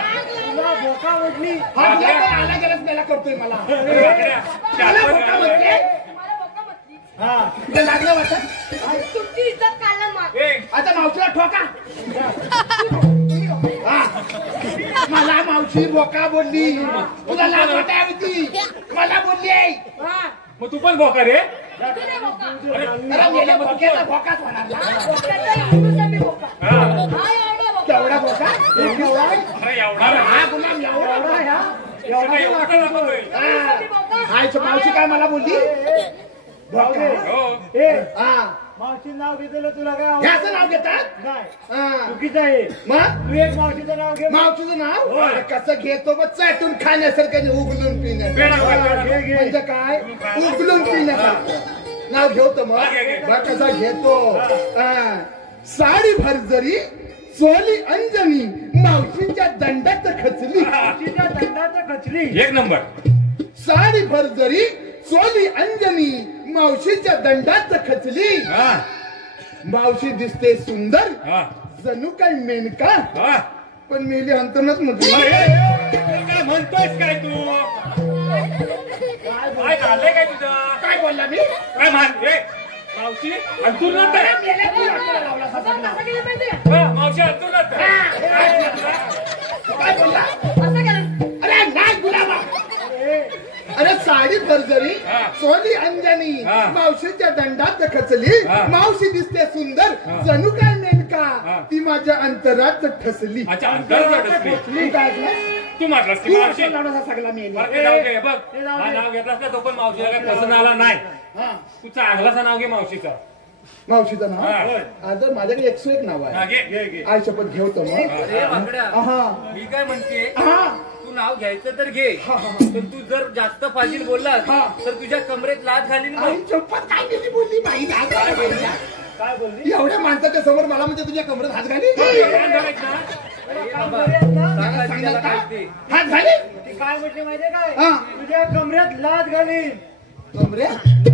तुला बोका म्हटली. हा तुला पण आला गेलाच मेला करतोय मला. अरे वाकड्या मला खोका म्हटले. हा तुला लागलं वाटत. तुमची इज्जत काढला मग. ए, आता मावशीला ठोका. हा. मला मावशी बोका बोलली. तुला लाज वाटाय होती. मला बोलली. मग तू पण बोका रे. अरे मेल्या बोक्याचा बोकाच होणार ना. हा. केवढा बोका. अरे एवढा हा गुलाम एवढा. सगळं एवढं का दाखवतोय? आईची मावशी काय मला बोलली. बोका. हो. ए हा मावशी नाव घेतलेलं तुला काय ह्याचं नाव घेतात. नाही हा. चुकीचं आहे. मग तू एक मावशीचं नाव घे. मावशीचं नाव अरे कसं घेतो मग चाटून खाण्यासारखं उगलून पिण्यासारखं. पेढा घे घे. म्हणजे काय उगलून पिण्यासारखं नाव घेतो मग. बघ कसा घेतो. हा. साडी भर जरी सोली अंजनी मावशीच्या दंडात खचली. मावशीच्या दंडाचं खचली. एक नंबर. साडी भर जरी सोली अंजनी मावशीच्या दंडात खचली. हा. मावशी दिसते सुंदर हा. जणू काय मेनका. हा. पण मेली अंतर्नात मध्ये. काय म्हणतोयस काय तू? काय झालंय काय तुझं? काय बोलला मी. काय मान रे मावशी अंतुरनाथ आहे. कसं केलं माहिती का? हा, मावशी अंतुरनाथ आहे. काय बोलला? असं केलं अरे नाही गुलाबा. अरे साडी फरजरी हा. सोनी अंजनी हा. मावशीच्या दंडात खचली. हा. मावशी दिसते सुंदर जणू काय मेनका. ती माझ्या अंतरात ठसली. अच्छा अंतरात ठसली. मी काय ऐकलं? तू म्हटलास की मावशी लावण्याचा सगळा मी बरं, ते नाव घे बघ. हा नाव घेतलास ना तो पण मावशीला काय पसंत आला नाही. तू चांगलासा नाव घे मावशीचा. मावशीचं नाव हा. आता माझ्याकडे 101 नाव हा, आहे. घे. आई शपथ घेवतो मग. अरे वाकड्या, हा मी काय म्हणते हा तू नाव घ्यायचं तर घे, पण तू जर जास्त फाजील बोललास हा. तर तुझ्या कमरेत लाथ घालीन बघ. आई शपथ काय केली बोलली बाई लाज काय बोलली? काय बोलली? एवढ्या माणसाच्या समोर मला म्हणजे तुझ्या कमरेत हात घाली. काम करूयात ना? सांगायचं त्याला काय ते. हात घाली ती काय म्हटली माहितीये काय? हा. तुझ्या कमऱ्यात लाद घालीन. कमरेत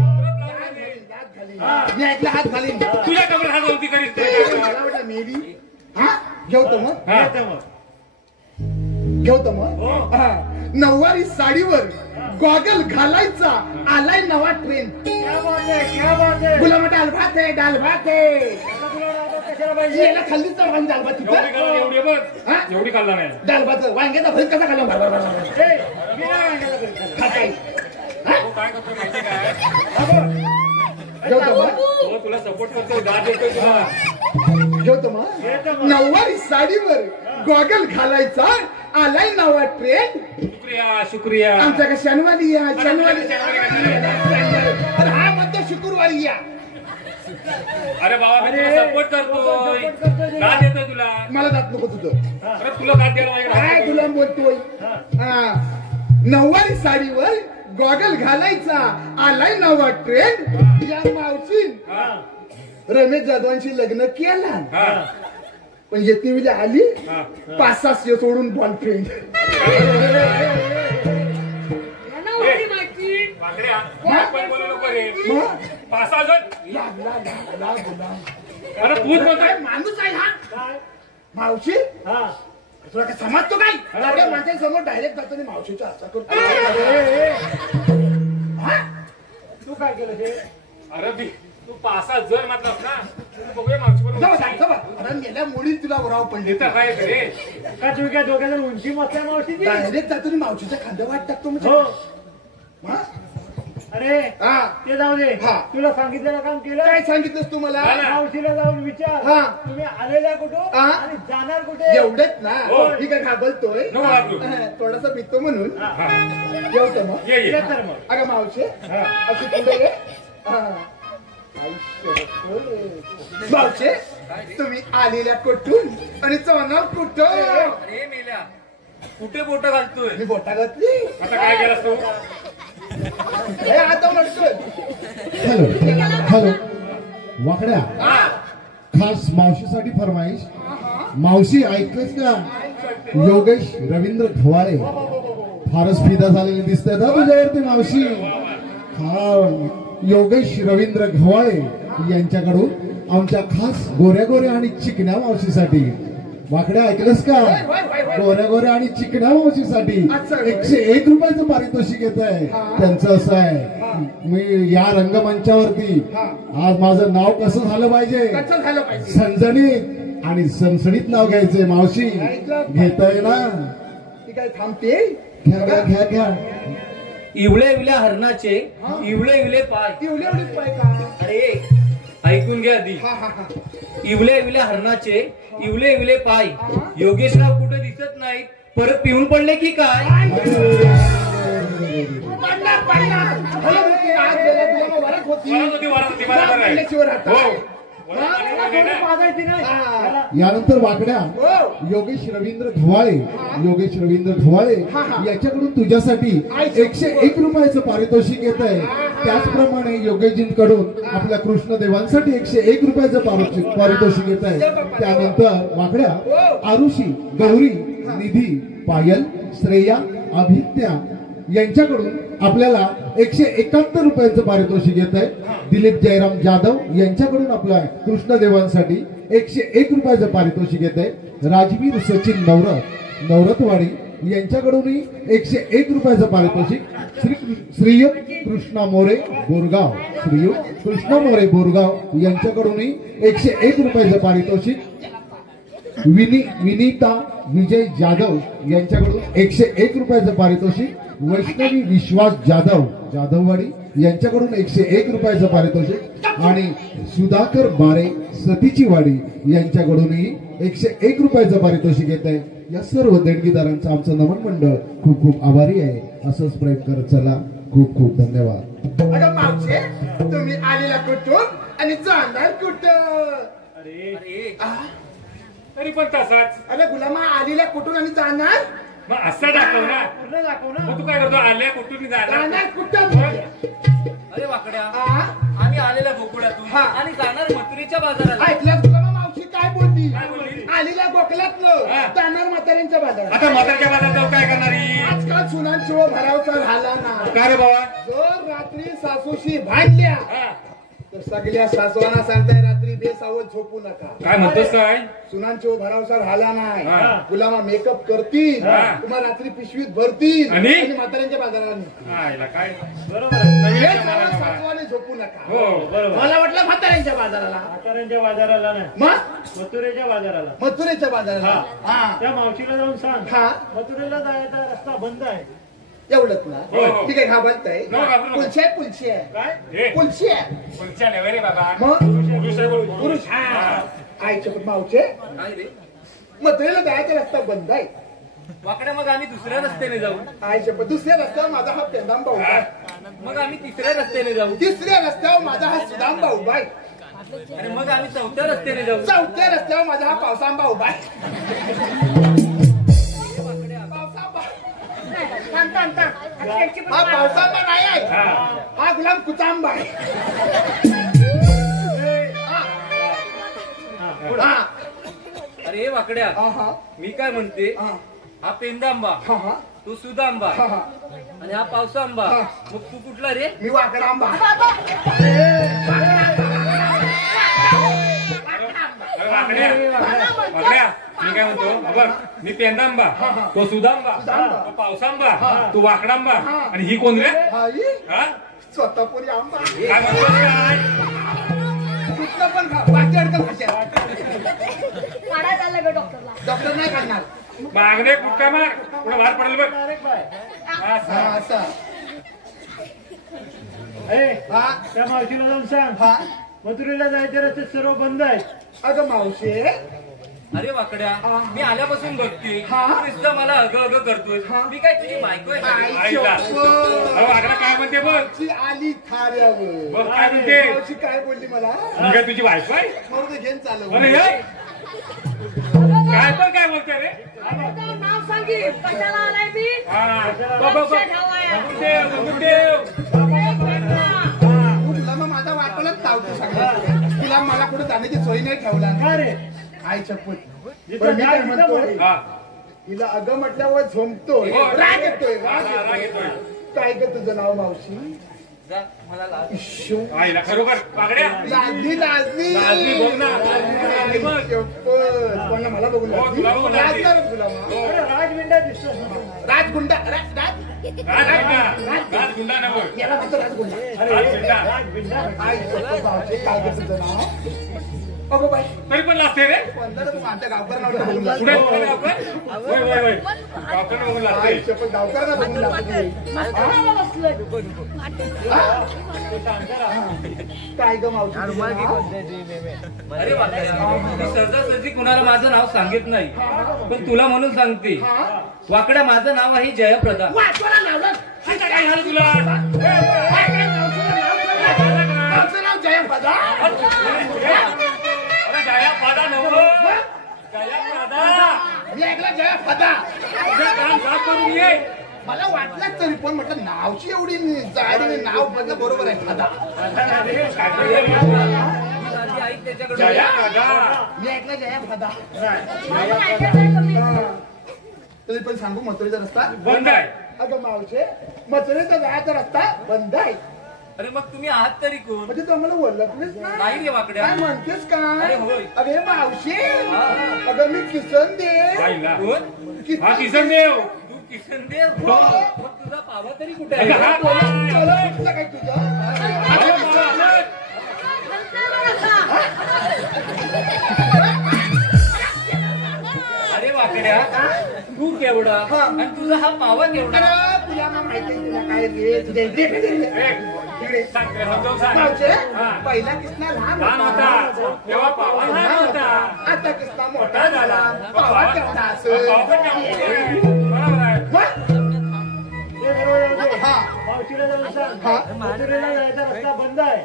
मी ऐकलं हात घालीन. तुझ्या कमरेत हात गलती करीत मला वाटलं मेली. हा घेवतो मग हा. येतं मग. घेवतो मग. हा. नऊवारी साडीवर गॉगल घालायचा आलाय नवा ट्रेन. क्या बात आहे, क्या बात आहे. तुला म्हणते डालभात आहे डालभात आहे. आता तुला राहतात कशाला पाहिजे? याला खाल्लीच तर वांगी डालभात एवढी खाल्ला, एवढी बघ. हा? एवढी खाल्ला नाही. डालभात वांग्याचा भरीत कसा खाल्ला बरं, बरं, बरं, बरं. ए, मी नाही वांग्याला करीत खाल्लं. खा काय? तो काय करतोय माहिती काय? घेवतो मग तो तुला सपोर्ट करतो, दाद देतोय तुला. घेवतो मग. नऊवारी साडीवर गॉगल घालायचा आलाय नवा ट्रेन. शुक्रिया शुक्रिया. आमच्या का शनिवारी या शनिवारी शनिवारी तर हा म्हणतो शुक्रवारी या. अरे बाबा मी तुला सपोर्ट करतोय, दाद देतोय तुला. मला जात नको तुझं. अरे तुला दाद द्यायला काय माझ्याकडे तुला बोलतोय? हा. नऊवारी साडीवर गॉगल घालायचा आलाय नवा ट्रेन. या मावशी हा. रमेश जाधवांशी लग्न केला हा. पण येते वेळी आली हा. 5-6 सोडून बॉयफ्रेंड. वाकड्या, आपण बोलू नको रे. पाच-सहा जण. अरे तूच बोलतोय. माणूस आहे हा काय? मावशी हा. तुला काय समजतो काय? एवढ्या माणसांसमोर डायरेक्ट जातो आणि मावशीच्या हातात करतो. हा? तू काय केलं ते? अरे बी तू 5-6 जण म्हटलास ना, तू बघूया मागची पण जाऊ, जाऊ, जाऊ. अरे मेल्या मुळी तुला उराव पडले. इथं काय रे. का तुम्ही काय दोघ्याजण उंची मस्त आहे मावशीची? डायरेक्ट जातो आणि मावशीच्या खांद्या वाट टाकतो म्हणजे. हो. हा? अरे हा. ते जाऊ दे. हा. तुला सांगितलेलं काम केलं? काय सांगितलंस तू मला? हा ना. मावशीला जाऊन विचार. हा. तुम्ही आलेल्या कुठं हा. आणि जाणार कुठे? एवढंच ना. हो. मी काय घाबरतोय नको घाबरू. थोडासा भितो म्हणून हा. येवतो मग. ये ये तर मग. अगं मावशी हा. अशी पुढे ये. हा. मावशी तुम्ही आलेल्या कुठून आणि चवणार कुठं? अरे मेल्या, कुठे बोट घालतोय? मी बोटा घातली. आता काय केलास तू? हे आता म्हणतोय. हॅलो हॅलो वाकड्या, खास मावशीसाठी फरमाईश. मावशी ऐकलंस का? योगेश रवींद्र खवाळे फारच फिदा झालेले दिसतात ना तुझ्यावरती मावशी. हा योगेश रवींद्र घवाळे यांच्याकडून आमच्या खास गोऱ्या गोऱ्या आणि चिकण्या मावशीसाठी. वाकड्या ऐकलंस का? गोऱ्या गोऱ्या आणि चिकण्या मावशीसाठी 101 रुपयाचं पारितोषिक येत आहे. त्यांचं असं आहे, मी या रंगमंचावरती आज माझं नाव कसं झालं पाहिजे? कसं झालं पाहिजे? सणसणीत आणि सणसणीत नाव घ्यायचंय मावशी. घेताय ना? ती काय थांबते? घ्या घ्या घ्या घ्या. इवले इवल्या हरणाचे इवले इवले पाय. एवढी एवढीच पाय का? अरे ऐकून घ्या आधी. हा हा हा. इवले इवल्या हरणाचे इवले इवले पाय. योगेशराव कुठे दिसत नाहीत, परत पिऊन पडले की काय? पडणार पडणार. हॅलो, ती आज गेल्या तुला वरात होती. वरात होती, बरोबर आहे. पडल्याशिवाय राहता. हो. पाजायची नाही. हा. यानंतर वाकड्या, हो. योगेश रवींद्र घवाळे योगेश रवींद्र घवाळे याच्याकडून तुझ्यासाठी 101 रुपयाचं पारितोषिक येत आहे. त्याचप्रमाणे योगेशजींकडून आपल्या कृष्णदेवांसाठी 101 रुपयाचं पारितोषिक येत आहे. त्यानंतर वाकड्या, आरुषी, गौरी, निधी, पायल, श्रेया, अभिज्ञा यांच्याकडून आपल्याला 171 रुपयाचं पारितोषिक येत आहे. दिलीप जयराम जाधव यांच्याकडून आपल्या कृष्णदेवांसाठी 101 रुपयाचं पारितोषिक येत आहे. राजवीर सचिन नवरतवाडी यांच्याकडूनही 101 रुपयाचं पारितोषिक. श्रीयुत कृष्णा मोरे बोरगाव यांच्याकडूनही 101 रुपयाचं पारितोषिक. विनीता विजय जाधव यांच्याकडून 101 रुपयाचं पारितोषिक. वैष्णवी विश्वास जाधववाडी यांच्याकडून 101 रुपयाचं पारितोषिक. आणि सुधाकर बारे सतीची वाडी यांच्याकडूनही 101 रुपयाचं पारितोषिक येत आहे. या सर्व देणगीदारांचं आमचं नमन मंडळ खूप खूप आभारी आहे. असंच प्रेम करत चला. खूप खूप धन्यवाद. अगं मावशे, तुम्ही आलेला कुठून आणि जाणार कुठं? अरे तरी पण तसाच. अरे गुलामा, आलेला कुठून आणि जाणार? मग असं दाखव ना. पूर्ण दाखव ना. मग तू काय करतो? आल्या कुठून जाणार? जाणार कुठं? अरे वाकड्या, आ? आम्ही आलेल्या गोकुळातून हा. आणि जाणार मथुरेच्या बाजाराला. ऐकलं गुलामा, मावशी काय बोलली? काय बोलली? आलेल्या गोखल्यातलं हा. जाणार म्हाताऱ्यांच्या बाजारात. आता म्हातारच्या बाजारात जाऊ काय करणारी? आजकाल सुनांची व भरावचा झाला ना. का रे बाबा? जर रात्री सासूशी भांडल्या हा. तर सगळ्या सासवांना सांगताय रात्री बेसावत झोपू नका. काय म्हणतोस काय? सुनांची व भरावसा झाला नाही. हा. गुलामा मेकअप करतील, हा. तुम्हाला रात्री पिशवीत भरतील आणि म्हाताऱ्यांच्या बाजाराला नेतील. हा, याला काय बरोबर आहे. नवीन हे जमाना जाऊन बाबा. सासवाने झोपू नका. हो बरोबर. मला वाटलं म्हाताऱ्यांच्या बाजाराला, म्हाताऱ्यांच्या बाजाराला नाही, मग मथुरेच्या बाजाराला. मथुरेच्या बाजाराला. हा. त्या मावशीला जाऊन सांग, हा. मथुरेला जायचा रस्ता बंद आहे. एवढंच ना. हो, हो. ठीक आहे, घाबरताय. नको घाबरू नको. पुलशी आहे, पुलशी आहे, काय? हे, पुलशी आहे. पुढच्या नव्हे रे बाबा. मग पुरुष आहे बोल, पुरुष. पुरुष. हा. आईच्या पण मावचे काय रे मथुरेला जायचा रस्ता बंद आहे. वाकड्या, मग आम्ही दुसऱ्या रस्त्याने जाऊ. आईच्या पण दुसऱ्या रस्त्यावर माझा हा पेंदांबा उभा आहे. मग आम्ही तिसऱ्या रस्त्याने जाऊ. तिसऱ्या रस्त्यावर माझा हा सुदांबा उभा आहे. आणि मग आम्ही चौथ्या रस्त्याने जाऊ. चौथ्या रस्त्यावर माझा हा पावसांबा उभा आहे. पावसांबा. हा पावसांबा नाही आहे, हा गुलाम कुचांबा आहे. हा. अरे वाकड्या, हा. मी काय म्हणते, हा. हा पेंदांबा, हा. हा. तू सुदांबा हा. आणि हा पावसांबा. हा. मग तू कुठला रे? मी वाकडांबा. अरे वाकड्या, वाकड्या, मी काय म्हणतो बघ, मी पेंदांबा, तो सुदांबा, तो पावसांबा, तू वाकडांबा, आणि ही कोण रे? आई हा? स्वतःपुरी आंबा. काय म्हणतो काय? कुठलं पण खा, वाटी अडकल खाशात. काढा झालं ग डॉक्टरला. डॉक्टर नाही काढणार. मागणे कुठका मार, पुढे बाहेर पडेल बघ. Direct bye. हा, असं. असं. ए, हा. त्या मावशीला जाऊन सांग, हा. मथुरेला जायचे रस्ते सर्व बंद आहेत. अगं मावशे, अरे वाकड्या, मी आल्यापासून बघते हा. तू नुसतं मला अगं अगं करतोय. मी काय तुझी बायको आहे का? आई आईला. शपथ. अहो, वाकड्या काय म्हणते बघ. ती आली थाऱ्यावर. बघ काय म्हणते. मावशी काय बोलली मला? मी काय तुझी बायको आहे? मग घेऊन चालव. अरे हे? काय पण काय बोलते रे? नाव सांगी कशाला आलाय मी. हा. बघ, बघ, बघ. बघून ठेव, बघून ठेव. तुला मग माझा वाटोलाच चावतो सगळं. तुला मला कुठे जाण्याची सोय नाही ठेवला. का रे? आई शपथ. जिथं बरं, मी काय जाय तिथं म्हणतोय, बोल. हा. हिला अगं म्हटल्यावर झोंबतोय, हो. राग येतोय, हा, राग राग येतोय. येतोय. काय ग तुझं नाव मावशी? जा, मला लाज. इश्शो. आईला खरोखर वाकड्या. लाजली लाजली लाजली, बघ ना. आई शपथ. कोणाला मला बघून हो, लाजली? तुला बघून लाजली. लाजणारच तुला मग. अरे राजविंडा दिसतो. राजगुंडा राज राजगुंडा नव्हे. याला म्हणतो राजगुंडा. राजगुंडा. राजविंडा. आई शपथ मावशी, काय ग तुझं नाव? अगो बाई, तरी पण लागते रे. कोणतं रे आमच्या गावकऱ्यांना बघून लागली. पुढे पुढे गावकर. होय होय होय. गावकर बघून लागते. आई शपथ गावकऱ्यांना बघून लागली. काय ग मावशी तुझं नाव? अरे वाकड्या, सहजासहजी कुणाला माझं नाव सांगित नाही, पण तुला म्हणून सांगते. वाकड्या, माझं नाव आहे जयप्रदा. वाचवायला लावलं. आता काय झालं तुला? गावचं नाव जयप्रदा. अरे जयाप्रदा नव्हतं. जयाप्रदा. मी ऐकलं जयप्रदा. तुझं काम साफ करून ये. मला वाटलंच तरी पण म्हटलं नावची एवढी जाडी नाव बघ बरोबर आहे दादा. माझी आई त्याच्याकडे. जयाप्रदा. मी ऐकलं जयप्रदा. तरी पण सांगू मथुरेचा रस्ता बंद आहे. अगं मावशे, मथुरेचा जायचा रस्ता बंद आहे. अरे मग तुम्ही आहात तरी कोण? म्हणजे तू आम्हाला ओळखलेच नाही रे वाकड्या. काय म्हणतेस अरे काय? होय. अरे मावशी, अगं मी किसन दे. आईला. कोण? हा किसन देव. तू किसन देव. मग तुझा पावा तरी कुठे आहे? हा, काय तुझ्या अरे बाबा. वाकड्या तू केवढा आणि तुझा हा पावा केवढा अरे तुला ना माहिती तुला काय रे तुझ्या इकडे सांग रे, समजावून सांग. मावशे, हा. पहिला किसना लहान लहान होता तेव्हा पावा लहान होता आता किसना मोठा झाला पावा केवढा असेल पावा पण नाही. बरोबर आहे. हा मावशीला जाऊन सांग हा. मथुरेला जायचा रस्ता बंद आहे.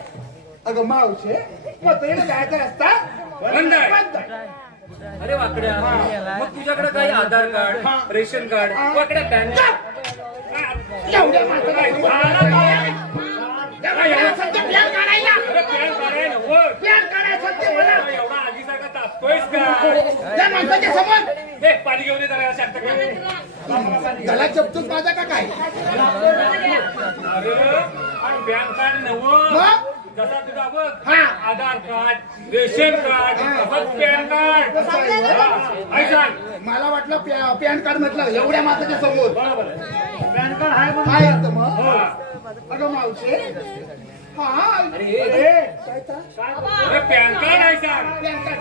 अगं मावशे मथुरेला जायचा रस्ता बंद आहे. बंद आहे. अरे वाकड्या मग तुझ्याकडे काही आधार कार्ड रेशन कार्ड वाकड्या पॅन एवढ्या माणसाला एवढा आगीसारखा तापतोयस का त्या माणसाच्या समोर हे पाणी घेऊन ये जरा शांत कर. गला चपचूप माझा का काय अरे पॅन कार्ड नवं मग? जसा तुझा बघ हा. Aadhaar card ration card PAN card आई सांग. मला वाटलं पॅन कार्ड म्हटलं एवढ्या माणसाच्या समोर पॅन कार्ड आहे म्हणून काय येतं मग अगं मावशे हा ए, अरे पॅन कार्ड आहे सांग. पॅन कार्ड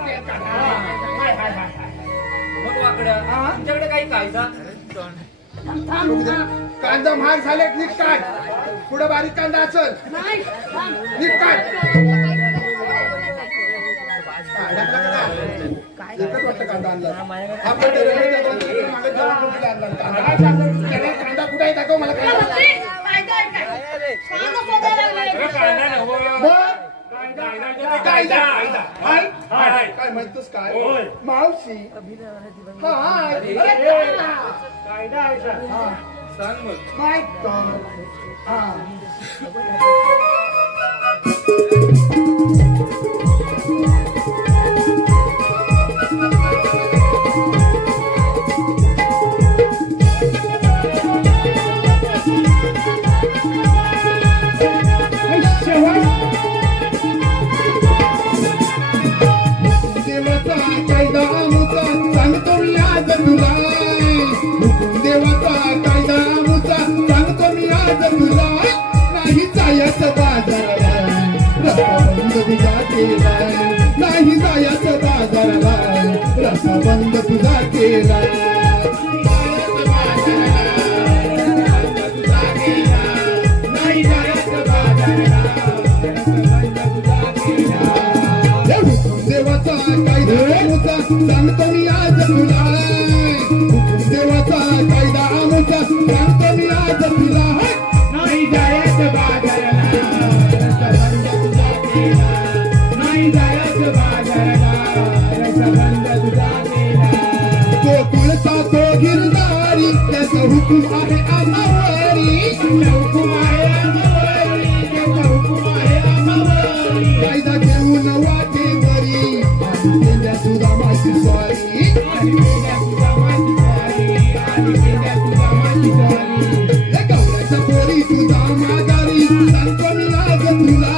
हाय हाय हाय मग वाकड्या तुमच्याकडे काही कायदा कांदा महाग झाले नीट काढ पुढे बारीक कांदा असेल नीट काढ एकच वाटतं कांदा आणला आपण रेल्वेच्या दोन मागे जेवण कुठे आणला कांदा कुठे आहे दाखव मला अरे कांदा नवं मग कायदा काय म्हणतोस काय होय. मावशी हाय कायदा आहे सर. सांग मग. माय गॉड हा देवाचा कायदा मुचा सांगतो मी आज तुला देवाचा कायदा मुचा सांगतो मी आज तुला नाही जायचं बाजाराला रस्ता बंद तुझा केला नाही जायचं बाजाराला रस्ता बंद तुझा केला नाही जायचं बाजाराला देवाचा कायदा मुचा सांगतो मी आज तुला देवाचा कायदा मुचा सांगतो मी आज तुला नाही जायचं बाजाराला रस्ता बंद तुझा केला नाही जायचं बाजाराला रस्ता बंद तुझा केला तो कुळचा तो गिरणारी त्याचा हुकूम आहे आमावारी त्याचा हुकूम आहे आमावारी त्याचा हुकूम आहे आमावारी कायदा घेऊन वाटेवरी आणि केल्या तुझा माझी स्वारी आणि केल्या तुझा माझी स्वारी आणि केल्या तुझा माझी स्वारी गवळ्याच्या पोरी तुझा माघारी सांगतो मी आज तुला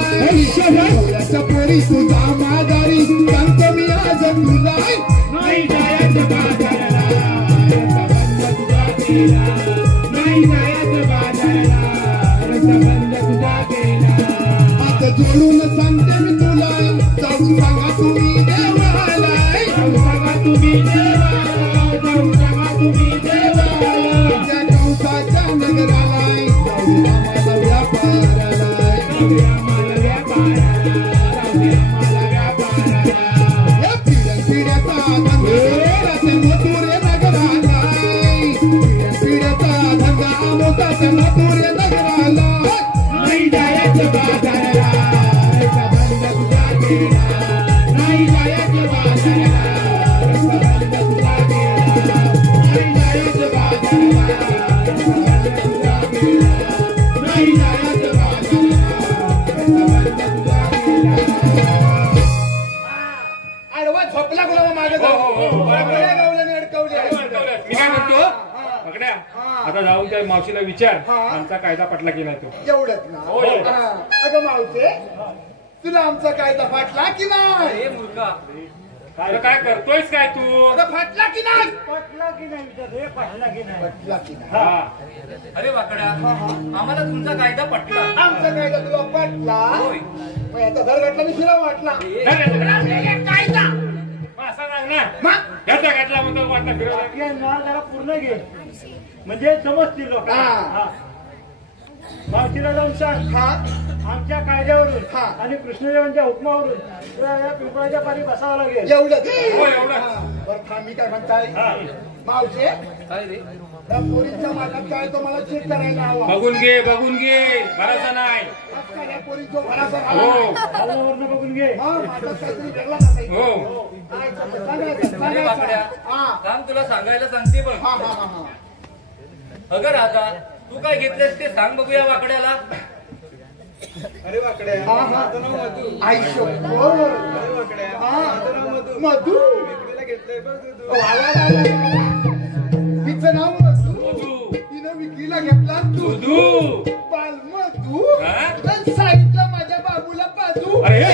गवळ्याच्या पोरी तुझा माघारी सांगतो मी आज तुला नाही जायचं बाजाराला रस्ता बंद तुझा केला नाही जायचं बाजाराला रस्ता बंद तुझा केला हात जोडून सांगते मी तुला जाऊ सांगा तुम्ही देवाला जाऊ सांगा तुम्ही देवाला जाऊ सांगा तुम्ही देवाला त्या कंसाच्या नगराला जाऊ आम्हाला व्यापाराला जाऊ आम्हाला व्यापाराला जाऊ आम्हाला व्यापाराला या पिढ्याचा धंदा ते मथुरे नगराला पिढ्याचा धंदा मोठा ते मथुरे नगराला नाही जायचं बाजाराला रस्ता बंद तुझा केला नाही जायचं बाजाराला रस्ता बंद तुझा केला नाही जायचं बाजाराला रस्ता बंद तुझा केला नाही जायचं बाजाराला रस्ता बंद तुझा केला आडवा झोपला गुलाबा मागे जाऊ गावल्याने अडकवले मी काय म्हणतो वाकड्या आता जाऊन त्या मावशीला विचार आमचा कायदा पटला की नाही तो एवढंच ना हो, एवढंच. हा. अगं मावशे तुला आमचा कायदा फाटला की नाही हे मुलगा अरे काय करतोयस काय तू अगं फाटला की नाही पटला की नाही विचार हे पटला की नाही फाटला की नाही हा अरे वाकड्या आम्हाला तुमचा कायदा पटला आमचा कायदा तुला पटला होय. मग याचा धर घटला मी तुला वाटला धर, धर, धर. कायदा असा सांग ना मग ह्याचा घातला म्हणतो वाटला फिरवला घे ना जरा पूर्ण घे म्हणजे समजतील लोक हा. मावशीला जाऊन सांग हा आमच्या कायद्यावरून हा. आणि कृष्णदेवांच्या हुकमावरून तुला या पिंपळाच्या पारी बसावं लागेल एवढंच हो एवढं बरं थांब मी काय म्हणताय हा. मावशे काय रे त्या पोरींच्या मागात काय तो मला चेक करायला हवा बघून घे भराचा नाही आज काय या पोरींचा भरासा हो झाला खालवरनं बघून घे हा माझा काहीतरी वेगळा नसायचा. हो काय सांगायचं, अरे वाकड्या हा काम तुला सांगायला सांगते बघ हा हा हा हा अगं राधा तू काय घेतलंस ते सांग बघूया वाकड्याला अरे वाकड्या हा, हा. माझं नाव मधू. आयुष्य अरे वाकड्या हा. माझं नाव मधू. मधू विक्रीला घेतलंय बघ तू. वा, वा, वा, वा. तिचं नाव मधू मधू. तिनं विकीला घेतला तू दुधू बाल मधू हा? तर साईडला माझ्या बाबूला पाजू अरे हे.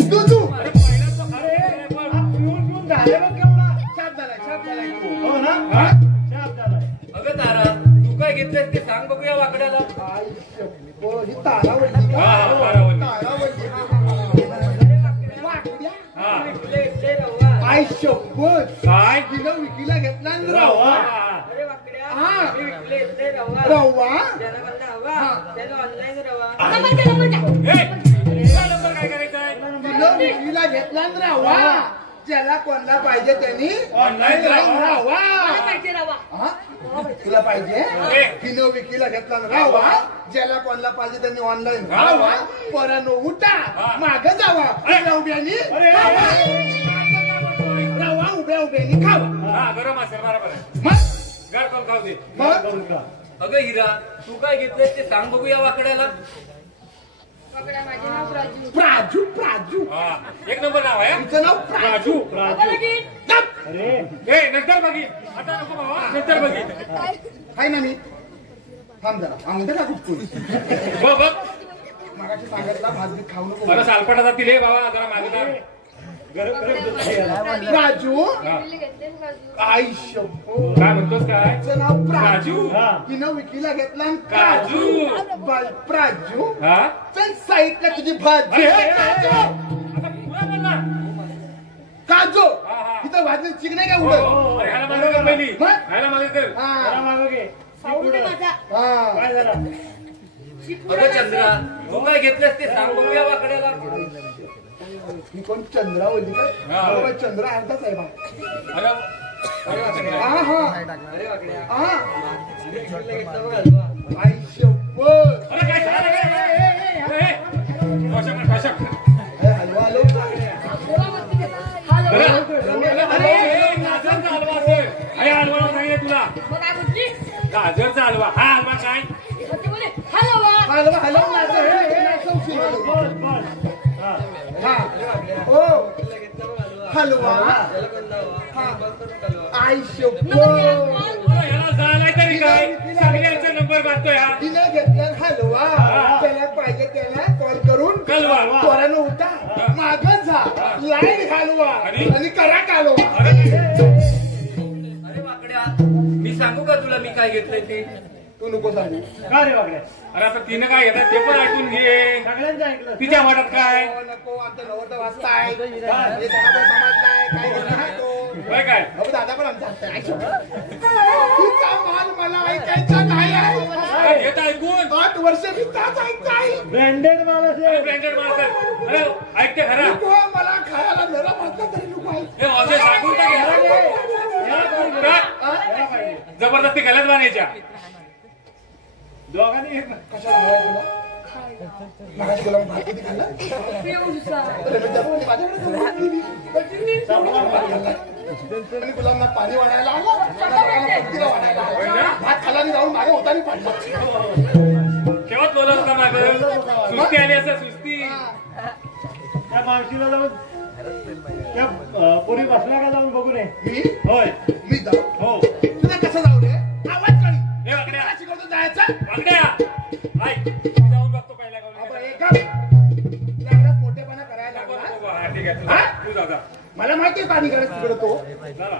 दुधू अरे पहिला तो अरे हा पिऊन पिऊन झाले बघ केवढा शाप झालाय तू. हो ना हा? शाप झालाय अगं तारा तू काय घेतलंस ते सांग बघूया वाकड्याला आयुष्य ही तारावली हा, हा, तारावली. तारावली हा, हा, हा. वाकड्या हा आयुष्य काय तिनं विकीला घेतला ना रवा. रवा अरे वाकड्या हा. मी विकले इथले रवा रवा ज्याला म्हणलं हवा हा. त्याला ऑनलाईन रवा ए, तुझा नंबर काय करायचा आहे तिनं विकीला घेतला ना रवा ज्याला कोणला पाहिजे त्यांनी ऑनलाईन रवा हा? तुला पाहिजे तिनं विकीला घेतला ना रवा ज्याला कोणला पाहिजे त्यांनी ऑनलाईन राहावा पोरांनो उठा माग जावा उभ्या उभ्यानी रवा उभ्या उभ्यानी खावा हा गरम असेल बरोबर आहे मग घर कोण खाऊ दे मग करून का अगं हिरा तू काय घेतलंस ते सांग बघूया वाकड्याला वाकड्या माझे नाव राजू प्राजू प्राजू हा एक नंबर नाव आहे तिचं नाव प्राजू राजू अरे ए नंतर बघी आता नको बाबा नंतर बघी आहे ना मी थांब जरा अंगठा का कुठून बघ बघ मागाशी सांगितला भाजी खाऊ नको बरं सालपाटा जातील हे बाबा जरा मागणार गरम गरम दूध घ्यायला. प्राजू हा. घेतले राजू आयुष्य काय म्हणतोस काय तिचं नाव प्राजू राजू हा. तिनं विकीला घेतला आणि काजू बाल प्राजू हा चल साईडला तुझी भाजी अरे, काजू आता पुरा बोलला काजू हा, हा. इथं भाजी चिक नाही का हो, उडत हो. अरे, ह्याला मागे कर पहिली मग? ह्याला मागे कर हा जरा मागं घे पुढं. हा काय झालं अगं चंद्रा तू काय घेतलंस ते सांग बघूया वाकड्याला मी कोण चंद्रावली का हा. बाबा, चंद्र अर्धाच आहे बा अरे अरे चंद्रा. हा हा अरे वाकड्या हा विक्रीला घेतलं बघ हलवा. आयुष्य अरे काय झालं काय? कौशक. हलवा आलो अरे हे गाजरचा हलवा असेल अरे हलवा सांगितलं तुला गाजरचा हलवा हा हलवा काय हलवा हलव नाचवशील बस बस हा हा हो विक्रीला घेतलं बघ हलवा. हलवा त्याला म्हणलं हवा. बस करून हलवा. आयुष्य अरे ह्याला झालाय तरी काय सांगण्याचा नंबर मागतोय हा तिने घेतला हलवा त्याला पाहिजे त्याला कॉल करून कलवा पोरानं उठा मागं जा लाईन घालवा आणि करा कालवा अरे वाकड्या मी सांगू का तुला मी काय घेतलंय ते तू नको सांगू का रे वागड्या अरे आता तिनं काय घेतलं ते पण ऐकून घे सगळ्यांचं ऐकलं तिच्या वाटत काय नको, नको आमचा नवरता वाजताय हे दादा समजलाय काय घेतला नाही तो काय काय अहो, दादा पण आमचा हसताय. आयुष्य. तिचा माल मला ऐकायचा नाही आहे. घेत ऐकून 8 वर्ष मी त्याच ऐकताय ब्रँडेड माल असेल ब्रँडेड माणसं अरे ऐकते खरा नको मला खायला नरम असला तरी नको ऐक. हे माझे सांगून का याला पाहिजे जबरदस्ती गलत बनायच्या दोघांनी एक कशाला हवाय तुला मगाशी तुला भात किती खाल्ला अरे मी त्यामुळे माझ्याकडे आणि गुलामना पाणी वाढायला आलं ना पत्तीला वाढायला आलं. भात खाला आणि जाऊन मागे होता नाही पाडला केव्हाच बोलत होता माग सुस्ती आली असं सुस्ती त्या मावशीला जाऊन त्या पोरी बसल्या का जाऊन बघू नये मी होय मी जाऊ हो तुला कसं जाऊ रे आवाज काढी हे वाकड्या मला शिकवतो जायचं वाकड्या ऐक मी जाऊन बघतो पहिल्या अबा, गावाला. एका लागलाच मोठेपणा करायला लागला हा, ठीक आहे हा? तू जा, जा. मला माहितीये पाणी करायचं तिकडे तो जा ना.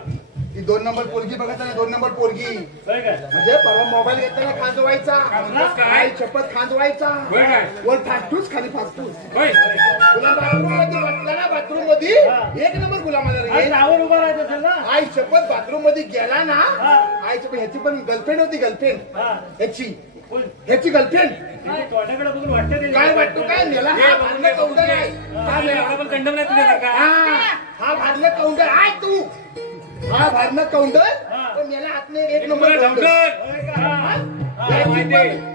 ती 2 नंबर पोरगी बघत नाही 2 नंबर पोरगी होय काय म्हणजे परवा मोबाईल घेताना खांदवायचा म्हणतोस काय? काय शपथ खांदवायचा होय काय? वर फाटूच खाली फाटूच होय तुला बाबू ते वाटलं ना बाथरूम मध्ये एक नंबर गुलामाला रे. नावर उभा राहायचं असेल ना. आई शपथ बाथरूम मध्ये गेला ना. आईची पण ह्याची पण गर्लफ्रेंड होती. गर्लफ्रेंड ह्याची गर्लफ्रेंड. तोंडाकडे बघून वाटतं काय वाटतो काय नेला हा भांडलं कौंडर आहे. हा भांडलं कौंडर आहे तू. हा भांडणं कौंडर पण याला हातने एक नंबर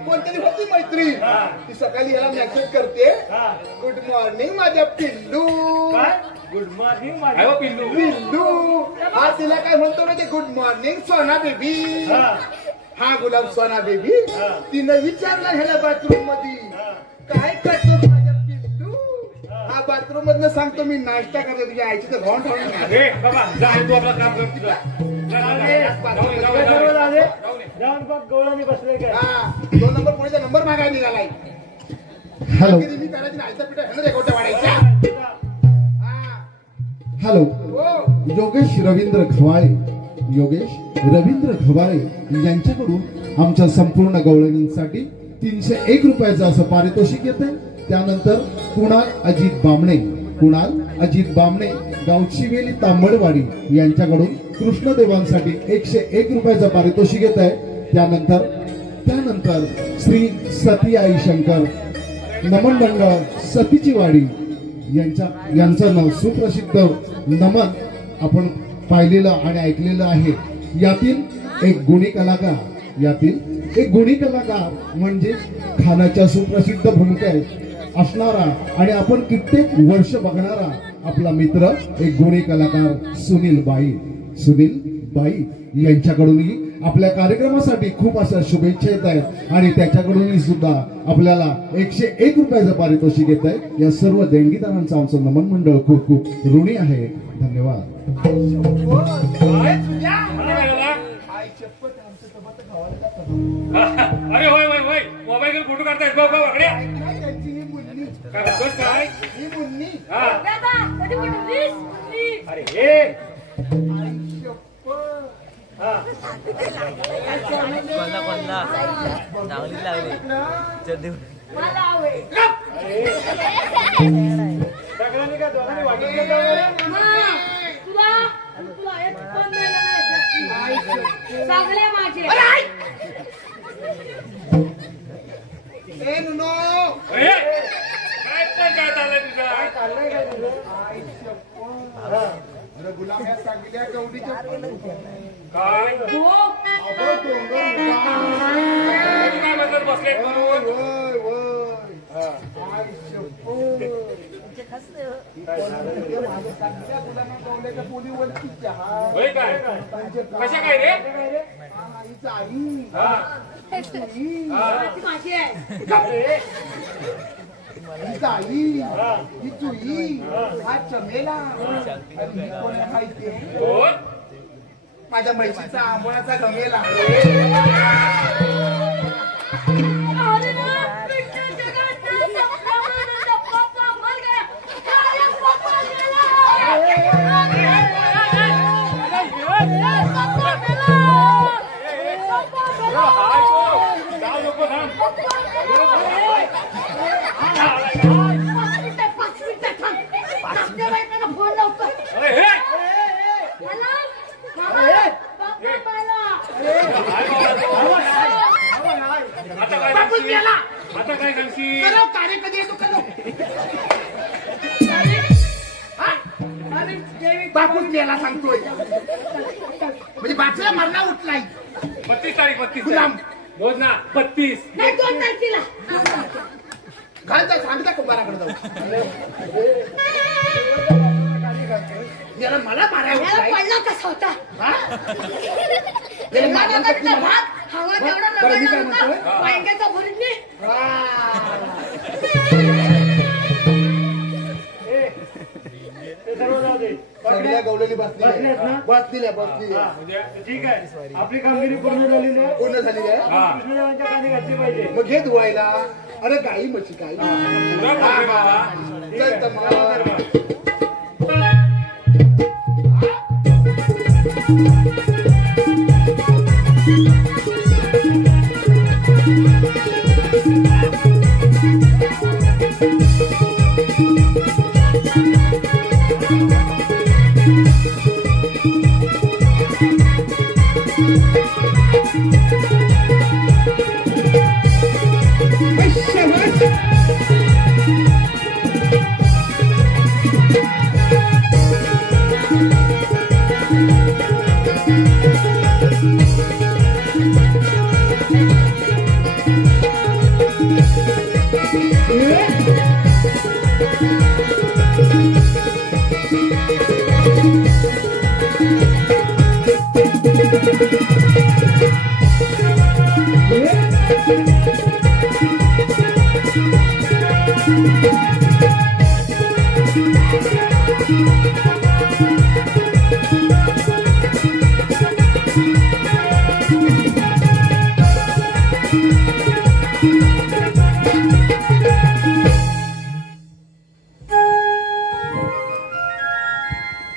कोणतरी होती मैत्री. ती सकाळी याला मेसेज करते गुड मॉर्निंग माझ्या पिल्लू. गुड मॉर्निंग पिल्लू पिल्लू. हा तिला काय म्हणतो म्हणजे गुड मॉर्निंग सोना बेबी. हा गुलाब सोना बेबी. तिनं विचारलं ह्याला बाथरूम मध्ये काय करतो माझ्या पिल्लू. हा बाथरूम मधनं सांगतो मी नाश्ता करतो तुझ्या आईची तर घाऊन ठाऊन जाऊन बघ गवळणी बसले काय. 2 नंबर पुढेचा नंबर मागायला निघालाय. हॅलो मी करायची नाश्ता पिठा ह्यानं रेकॉर्ड वाढायच्या. हॅलो योगेश रवींद्र खवाळे. योगेश रवींद्र खवाळे यांच्याकडून आमच्या संपूर्ण गवळणींसाठी 301 रुपयाचं असं पारितोषिक येत आहे. त्यानंतर कुणाल अजित बामणे गावचीवेली तांबडवाडी यांच्याकडून कृष्णदेवांसाठी 101 रुपयाचं पारितोषिक येत आहे. त्यानंतर श्री सती आई शंकर नमन मंडळ सतीची वाडी यांचं नाव सुप्रसिद्ध नमन आपण पाहिलेलं आणि ऐकलेलं आहे. यातील एक गुणी कलाकार म्हणजे खानाच्या सुप्रसिद्ध भूमिकेत असणारा आणि आपण कित्येक वर्ष बघणारा आपला मित्र एक गुणी कलाकार सुनील बाई यांच्याकडूनही आपल्या कार्यक्रमासाठी खूप अशा शुभेच्छा येत आहेत आणि त्याच्याकडूनही सुद्धा आपल्याला 101 रुपयाचं पारितोषिक येत आहे. या सर्व देणगीदारांचं आमचं नमन मंडळ खूप खूप ऋणी आहे. धन्यवाद. अरे होय होय होय मोबाईल फोटो काढतायत बघ बघ अरे काय बघतोस काय अरे हे चांगली लागली सगळ्यांनी काय दोघांनी वाटून सगळे माझे काय चाललंय तुझं चाललंय काय तुझं. गुलाब सांगितल्या गवडीच्या काय काय म्हणतात बसले होय काय कशा काय रे माझी आहे ही चुई हा चमेला माझ्या म्हैशीचा आंबोळाचा गमेला. आता काय सांगशील कार्य कधी येतो का बापूच मेला सांगतोय म्हणजे बापूला मरणा उठलाय. 32 तारीख 32 गुलाम रोज ना 32 2 तारखेला घालता सांगता कुंभाराकडे जाऊ. याला मला मारायला पडला कसा होता भात हवा तेवढा वांग्याचा भरीत नाही. सर्व जाऊ दे. सगळ्या गवलेली बसल्यात ना? बसलेल्या ठीक आहे. आपली कामगिरी पूर्ण झालेली आहे. पूर्ण झालेली आहे. कृष्णदेवांच्या कानी घातली पाहिजे. मग हे धुवायला अरे गाई म्हशी गाई चल तर मग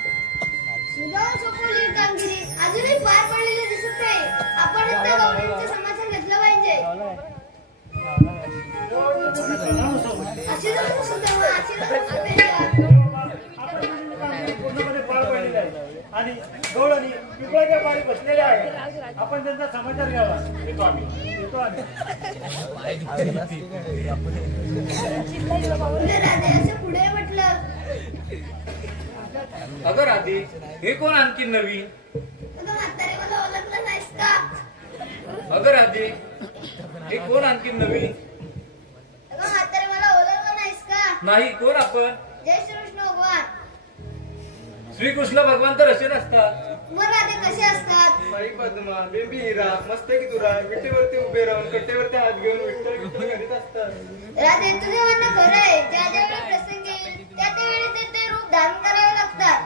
सुदाम सोपवली कामगिरी अजूनही पार पडलेली दिसत नाही. आपण त्या गौरींचे समाचार घेतलं पाहिजे. आशीर्वाद सुदाम, आशीर्वाद अपेक्षा. पूर्णपणे पार पडलेले आहे आणि गौळ आणि पिंपळाच्या पारी बसलेले आहे. आपण त्यांचा समाचार घ्यावा. येतो आम्ही. राधे असं पुढे म्हटलं. अगं राधे, हे कोण आणखी नवीन? तुला म्हातारे मला ओळखलं नाहीस का? अगं राधे, हे कोण आणखी नवीन? तुला म्हातारे मला ओळखलं नाहीस का? नाही, कोण आपण? जय श्रीकृष्ण भगवान. श्रीकृष्ण भगवान तर असे नसतात. मग राधे कसे असतात? बाई पद्मा, बेबी हिरा, मस्तकी तुरा विटेवरती उभे राहून कट्टेवरती हात घेऊन विठ्ठल विठ्ठल करीत असतात. राधे तुझे म्हणणं खरं आहे. ज्या ज्या वेळी प्रसंग येईल त्या त्या वेळी ते ते रूप धारण करावे लागतात.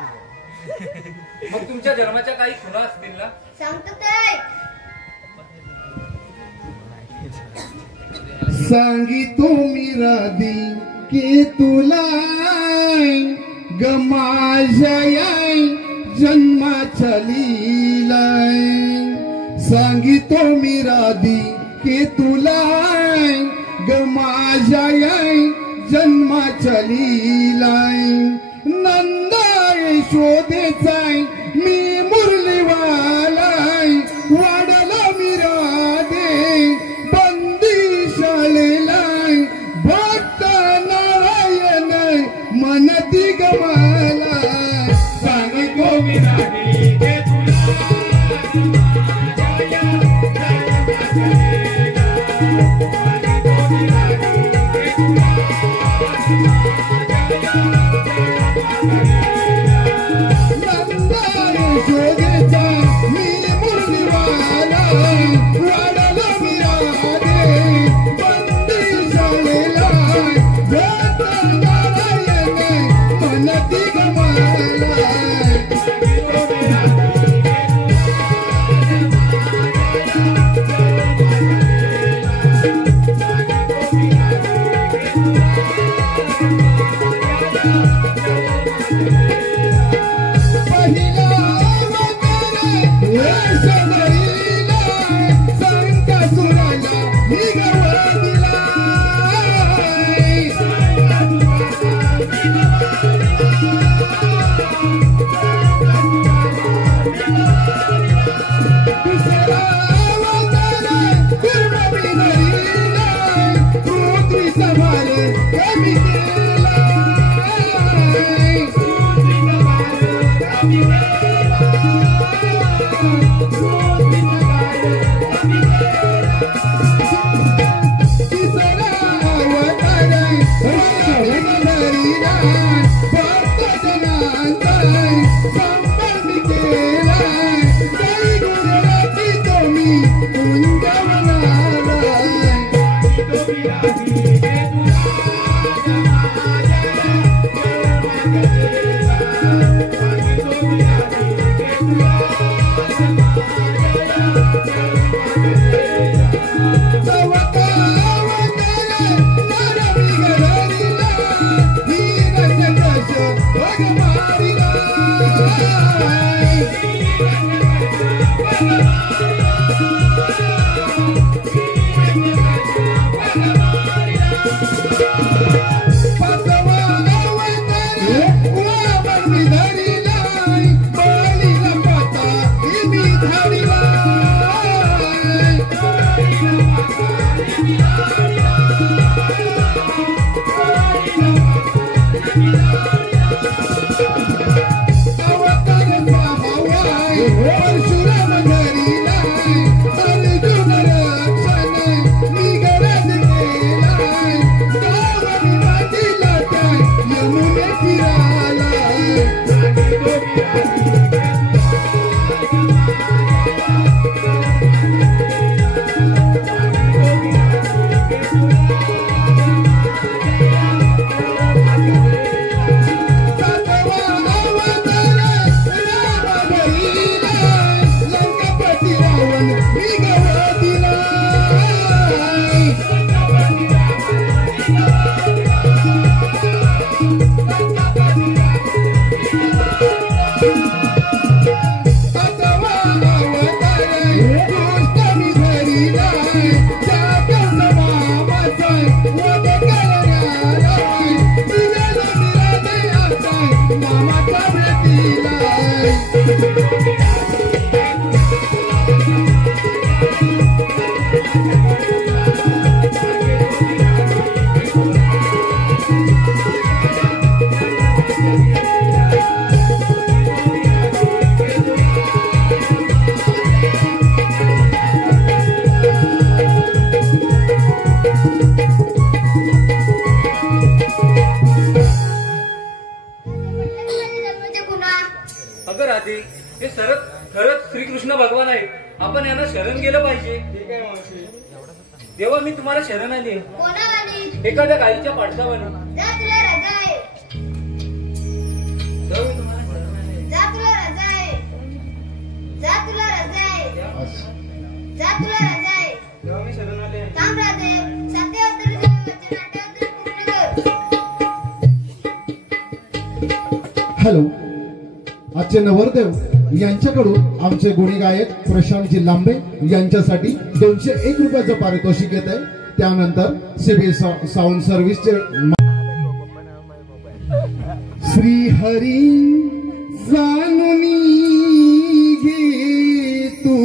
मग तुमच्या जन्माच्या काही खुणा असतील ना? सांगतो ते ऐक. सांगितो मी राधी की तुला गमाजय जन्माच्या लीलाय. सांगितो मी राधी की तुला गमाजय जन्माच्या लीलाय. नंदाय शोधेचाय मी मुरलीवालाय. वाडला मी राधे बंदी शाळेलाय. भक्त नारायण मनती गमाला. सांगितो मी राधी की तुला परशुराम धरिलाय अर्जुन रक्षण मी गरज केलाय गावरी माझी लाटाय यमुने फिरालाय अगं राधे, हे खरंच श्रीकृष्ण भगवान आहेत. आपण यांना शरण गेलं पाहिजे. ठीक आहे मावशी. तेव्हा मी तुम्हाला शरण आली कोणावानी एखाद्या गाईच्या पाडसावानी. जा तुला रजा आहे जाऊ मी तुम्हाला शरण आली. जा तुला रजा आहे जा तुला रजा आहे जा तुला रजा आहे तेव्हा मी शरण आले. थांब राधे सत्यावतारी देवाचे नाट्यावतारी पूर्ण कर. हॅलो, आजचे नवरदेव यांच्याकडून आमचे गुणी गायक प्रशांतजी लांबे यांच्यासाठी 201 रुपयाचं पारितोषिक येत आहे. त्यानंतर सीबी साऊंड सर्व्हिसचे श्री हरी जाणून घे तू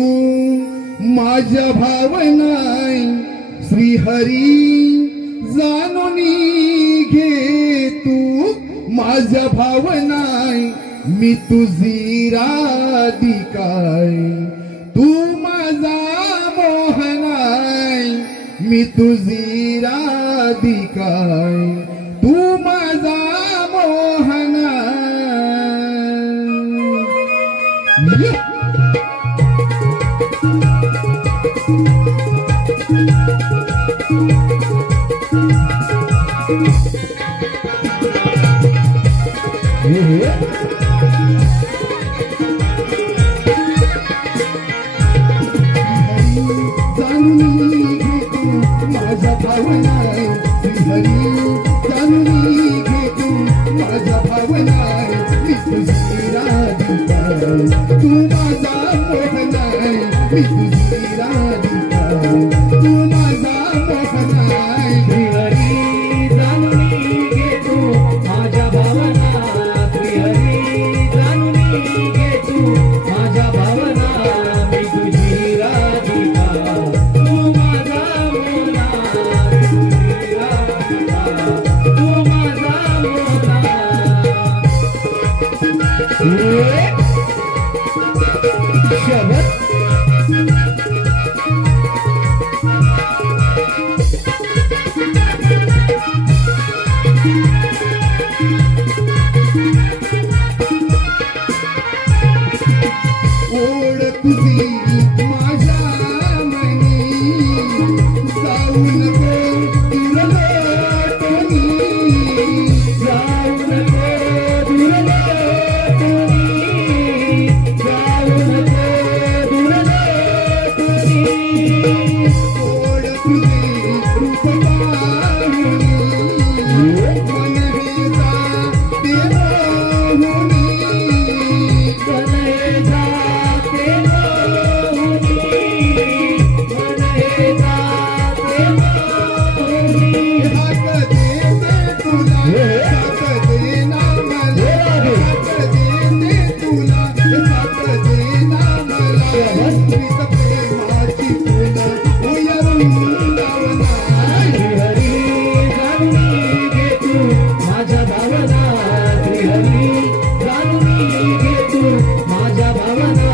माझ्या भावनाय श्री हरी जाणून घे तू माझ्या भावनाय मी तुझी राधिकाय तू माझा मोहनाय मी तुझी राधिकाय तू माझा मोहनाय. माझ्या भावनाय श्रीहरी जाणून घे तू माझ्या भावनाय मी तुझी राधिकाय तू माझा मोहनाय मी तुझी राधिकाय तू माझा मोहनाय. श्रीहरी जाणून घे तू माझ्या भावना. श्रीहरी जाणून घे तू माझ्या भावना. मी तुझी राधिका तू माझा मोना. तुझी राधिका तू माझा मोना. ओढ तुझी माझ्या मनी जाऊ नको दूर लोटणी जाऊ नको दूर लोटणी. जाऊ नको दूर लोटणी. ओढ तुझी रूप पाहुणी मन हे जाते मोहुनी मन हे जाते मोहुनी. मन हे जाते मोहुनी. हात देते तुला साथ देना मला हात देते तुला साथ देना मला प्रीत प्रेमाची तुला उया वृंदावना. श्रीहरी जाणून घे तू माझ्या भावना. श्रीहरी जाणून घे तू माझ्या भावना.